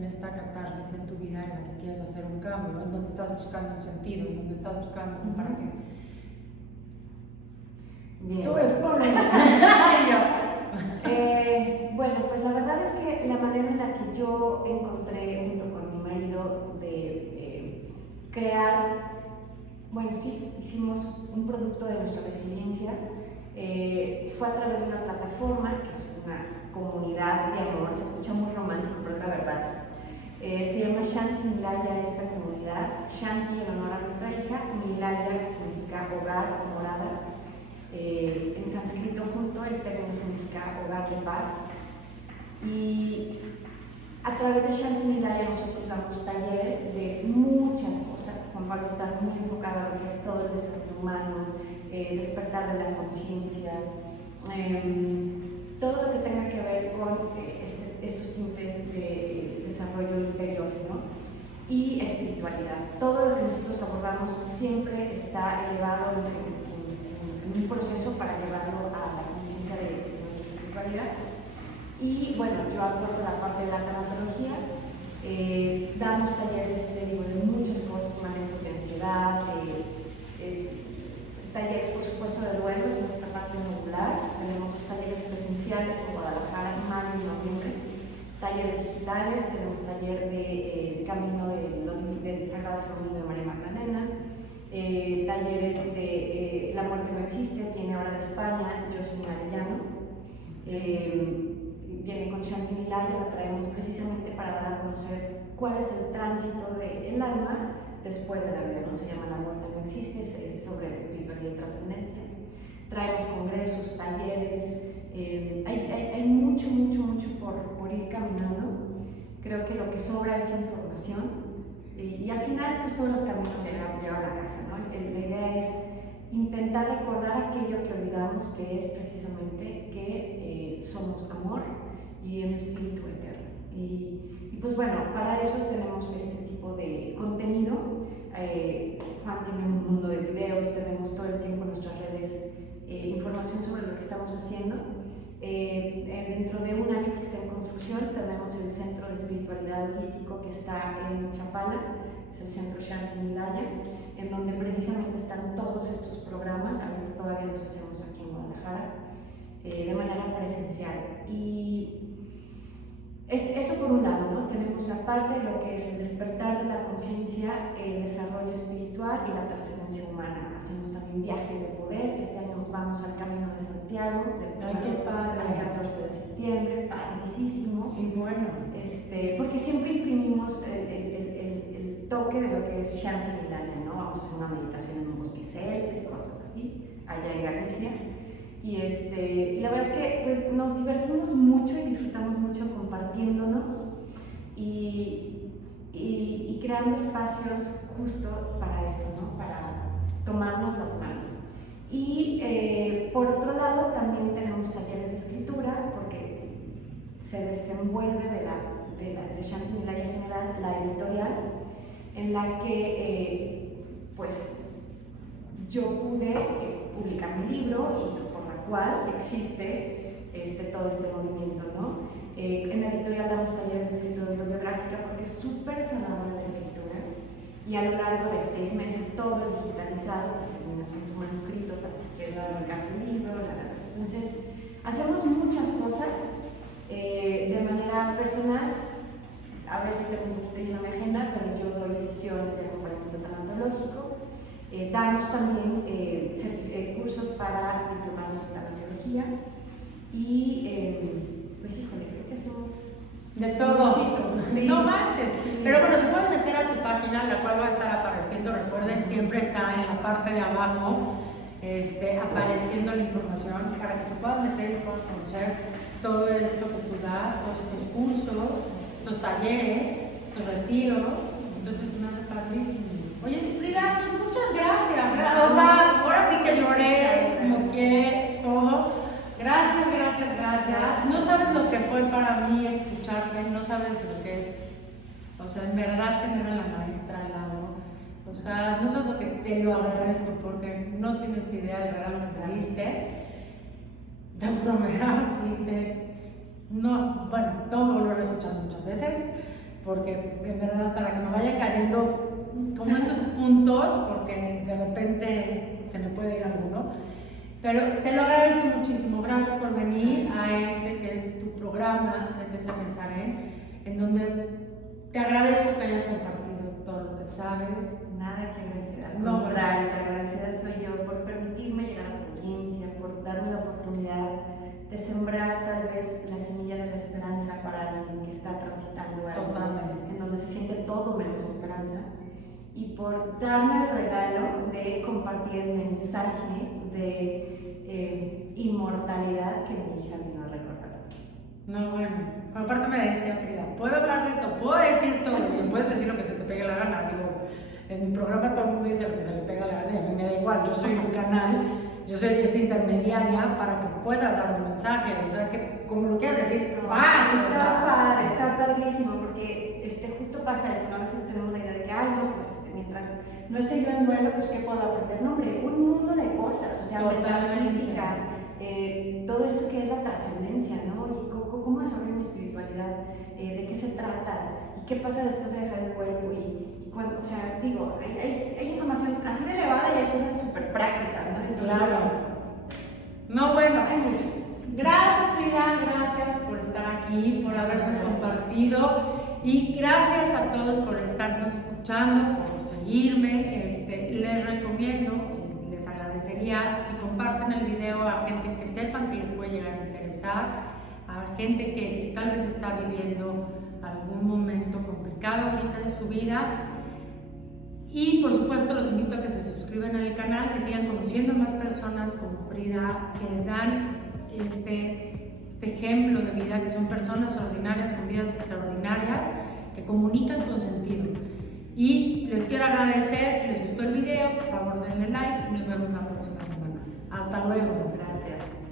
esta catarsis en tu vida en la que quieres hacer un cambio, en donde estás buscando un sentido, en donde estás buscando un para qué. Bien. Tú expone. Bueno, pues la verdad es que la manera en la que yo encontré junto con mi marido de crear, bueno, sí, hicimos un producto de nuestra resiliencia, fue a través de una plataforma que es una comunidad de amor, se escucha muy romántico, pero es la verdad. Se llama Shanti Nilaya esta comunidad, Shanti en honor a nuestra hija, Nilaya que significa hogar o morada. En sánscrito junto el término significa hogar de paz. Y a través de Shanti Nilaya nosotros damos talleres de muchas cosas. Juan Pablo está muy enfocado en lo que es todo el desarrollo humano, despertar de la conciencia, todo lo que tenga que ver con estos tintes de desarrollo interior, ¿no? Y espiritualidad. Todo lo que nosotros abordamos siempre está elevado en un proceso para llevarlo a la conciencia de nuestra espiritualidad. Y bueno, yo aporto la parte de la tanatología, damos talleres, te digo, de muchas cosas, manejos de ansiedad, talleres por supuesto de duelo, es nuestra parte nodular. Tenemos dos talleres presenciales en Guadalajara en mayo y noviembre, talleres digitales, tenemos taller de camino del Sagrado Femenino de María Magdalena, talleres de La muerte no existe, viene ahora de España, Jocelyn Arellano, viene con Shanti Nilaya, la traemos precisamente para dar a conocer cuál es el tránsito del alma después de la vida, no se llama La muerte no existe, es sobre la espiritualidad y trascendencia. Traemos congresos, talleres, hay mucho por ir caminando. Creo que lo que sobra es información. Y al final, pues todos los caminos llevan a casa, ¿no? La idea es intentar recordar aquello que olvidamos, que es precisamente que somos amor y un espíritu eterno. Y pues bueno, para eso tenemos este tipo de contenido. Juan tiene un mundo de videos, tenemos todo el tiempo en nuestras redes información sobre lo que estamos haciendo. Dentro de un año que está en construcción tenemos el Centro de Espiritualidad Holístico que está en Chapala, es el Centro Shanti Nilaya, en donde precisamente están todos estos programas, ahorita todavía los hacemos aquí en Guadalajara, de manera presencial. Y eso por un lado, ¿no? Tenemos la parte de lo que es el despertar de la conciencia, el desarrollo espiritual y la trascendencia humana. Hacemos también viajes de poder. Este año nos vamos al Camino de Santiago, del Ay, qué padre. al 14 de septiembre, padricísimo. Sí, bueno. Porque siempre imprimimos el toque de lo que es Shanti Nilaya, ¿no? Vamos a hacer una meditación en un bosque celta y cosas así, allá en Galicia. Y la verdad es que pues, nos divertimos mucho y disfrutamos mucho compartiéndonos y creando espacios justo para esto, ¿no? Para tomarnos las manos. Y por otro lado también tenemos talleres de escritura porque se desenvuelve de Shanti Nilaya en general la editorial en la que pues yo pude publicar mi libro y por la cual existe todo este movimiento, ¿no? En la editorial damos talleres de escritura autobiográfica porque es súper sanadora la escritura y a lo largo de 6 meses todo es digitalizado, pues terminas con tu manuscrito para si quieres publicar tu libro, Entonces, hacemos muchas cosas de manera personal, a veces tengo un poquito llena mi agenda, pero yo doy sesiones de acompañamiento tanatológico. Damos también cursos para diplomados en tanatología y pues híjole, creo que hacemos de todo. Sí. No manches. Pero bueno, se pueden meter a tu página, la cual va a estar apareciendo. Recuerden, siempre está en la parte de abajo apareciendo la información para que se puedan meter y puedan conocer todo esto que tú das, todos estos cursos, estos talleres, estos retiros. Entonces se me hace padrísimo. Oye, Frida, pues muchas gracias. O sea, ahora sí que lloré, como que todo. Gracias. No sabes lo que fue para mí escucharte, no sabes lo que es. O sea, en verdad tener a la maestra al lado. O sea, no sabes lo que te lo agradezco porque no tienes idea del regalo que me diste. De alguna manera, no, bueno, tengo que volver a escuchar muchas veces porque en verdad para que me vaya cayendo como estos puntos, porque de repente se me puede ir alguno. Pero te lo agradezco muchísimo, gracias por venir a que es tu programa, Detente a Pensar en donde te agradezco que hayas compartido todo lo que sabes. Nada que agradecer, al contrario, la agradecida soy yo por permitirme llegar a tu audiencia, por darme la oportunidad de sembrar tal vez la semilla de la esperanza para alguien que está transitando algo en donde se siente todo menos esperanza, y por darme el regalo de compartir el mensaje de inmortalidad que mi hija vino a recordar. No, bueno, aparte me decía Frida, puedo hablar de todo, puedo decir todo, y puedes decir lo que se te pegue la gana. Digo, en mi programa todo el mundo dice lo que se le pega la gana y a mí me da igual, yo soy un canal, yo soy esta intermediaria para que puedas dar un mensaje, o sea, que como lo quieras decir, vas. Está padre, está padrísimo, porque justo pasa esto, ¿no? A veces tenemos la idea de que, ay, no, pues mientras no esté yo en duelo, pues ¿qué puedo aprender? No, hombre, un mundo de cosas, o sea, metafísica, todo esto que es la trascendencia, ¿no? Y cómo desarrollo mi espiritualidad, de qué se trata, y qué pasa después de dejar el cuerpo, y cuando, o sea, digo, hay información así de elevada y hay cosas súper prácticas, ¿no? Entonces, claro. No, bueno, hay mucho. Gracias Frida, gracias por estar aquí, por habernos compartido y gracias a todos por estarnos escuchando, por seguirme. Les recomiendo, les agradecería si comparten el video a gente que sepan que les puede llegar a interesar, a gente que tal vez está viviendo algún momento complicado ahorita en su vida. Y por supuesto los invito a que se suscriban al canal, que sigan conociendo más personas como Frida, que dan este ejemplo de vida, que son personas ordinarias con vidas extraordinarias, que comunican con sentido. Y les quiero agradecer, si les gustó el video, por favor denle like y nos vemos la próxima semana. Hasta luego. Gracias.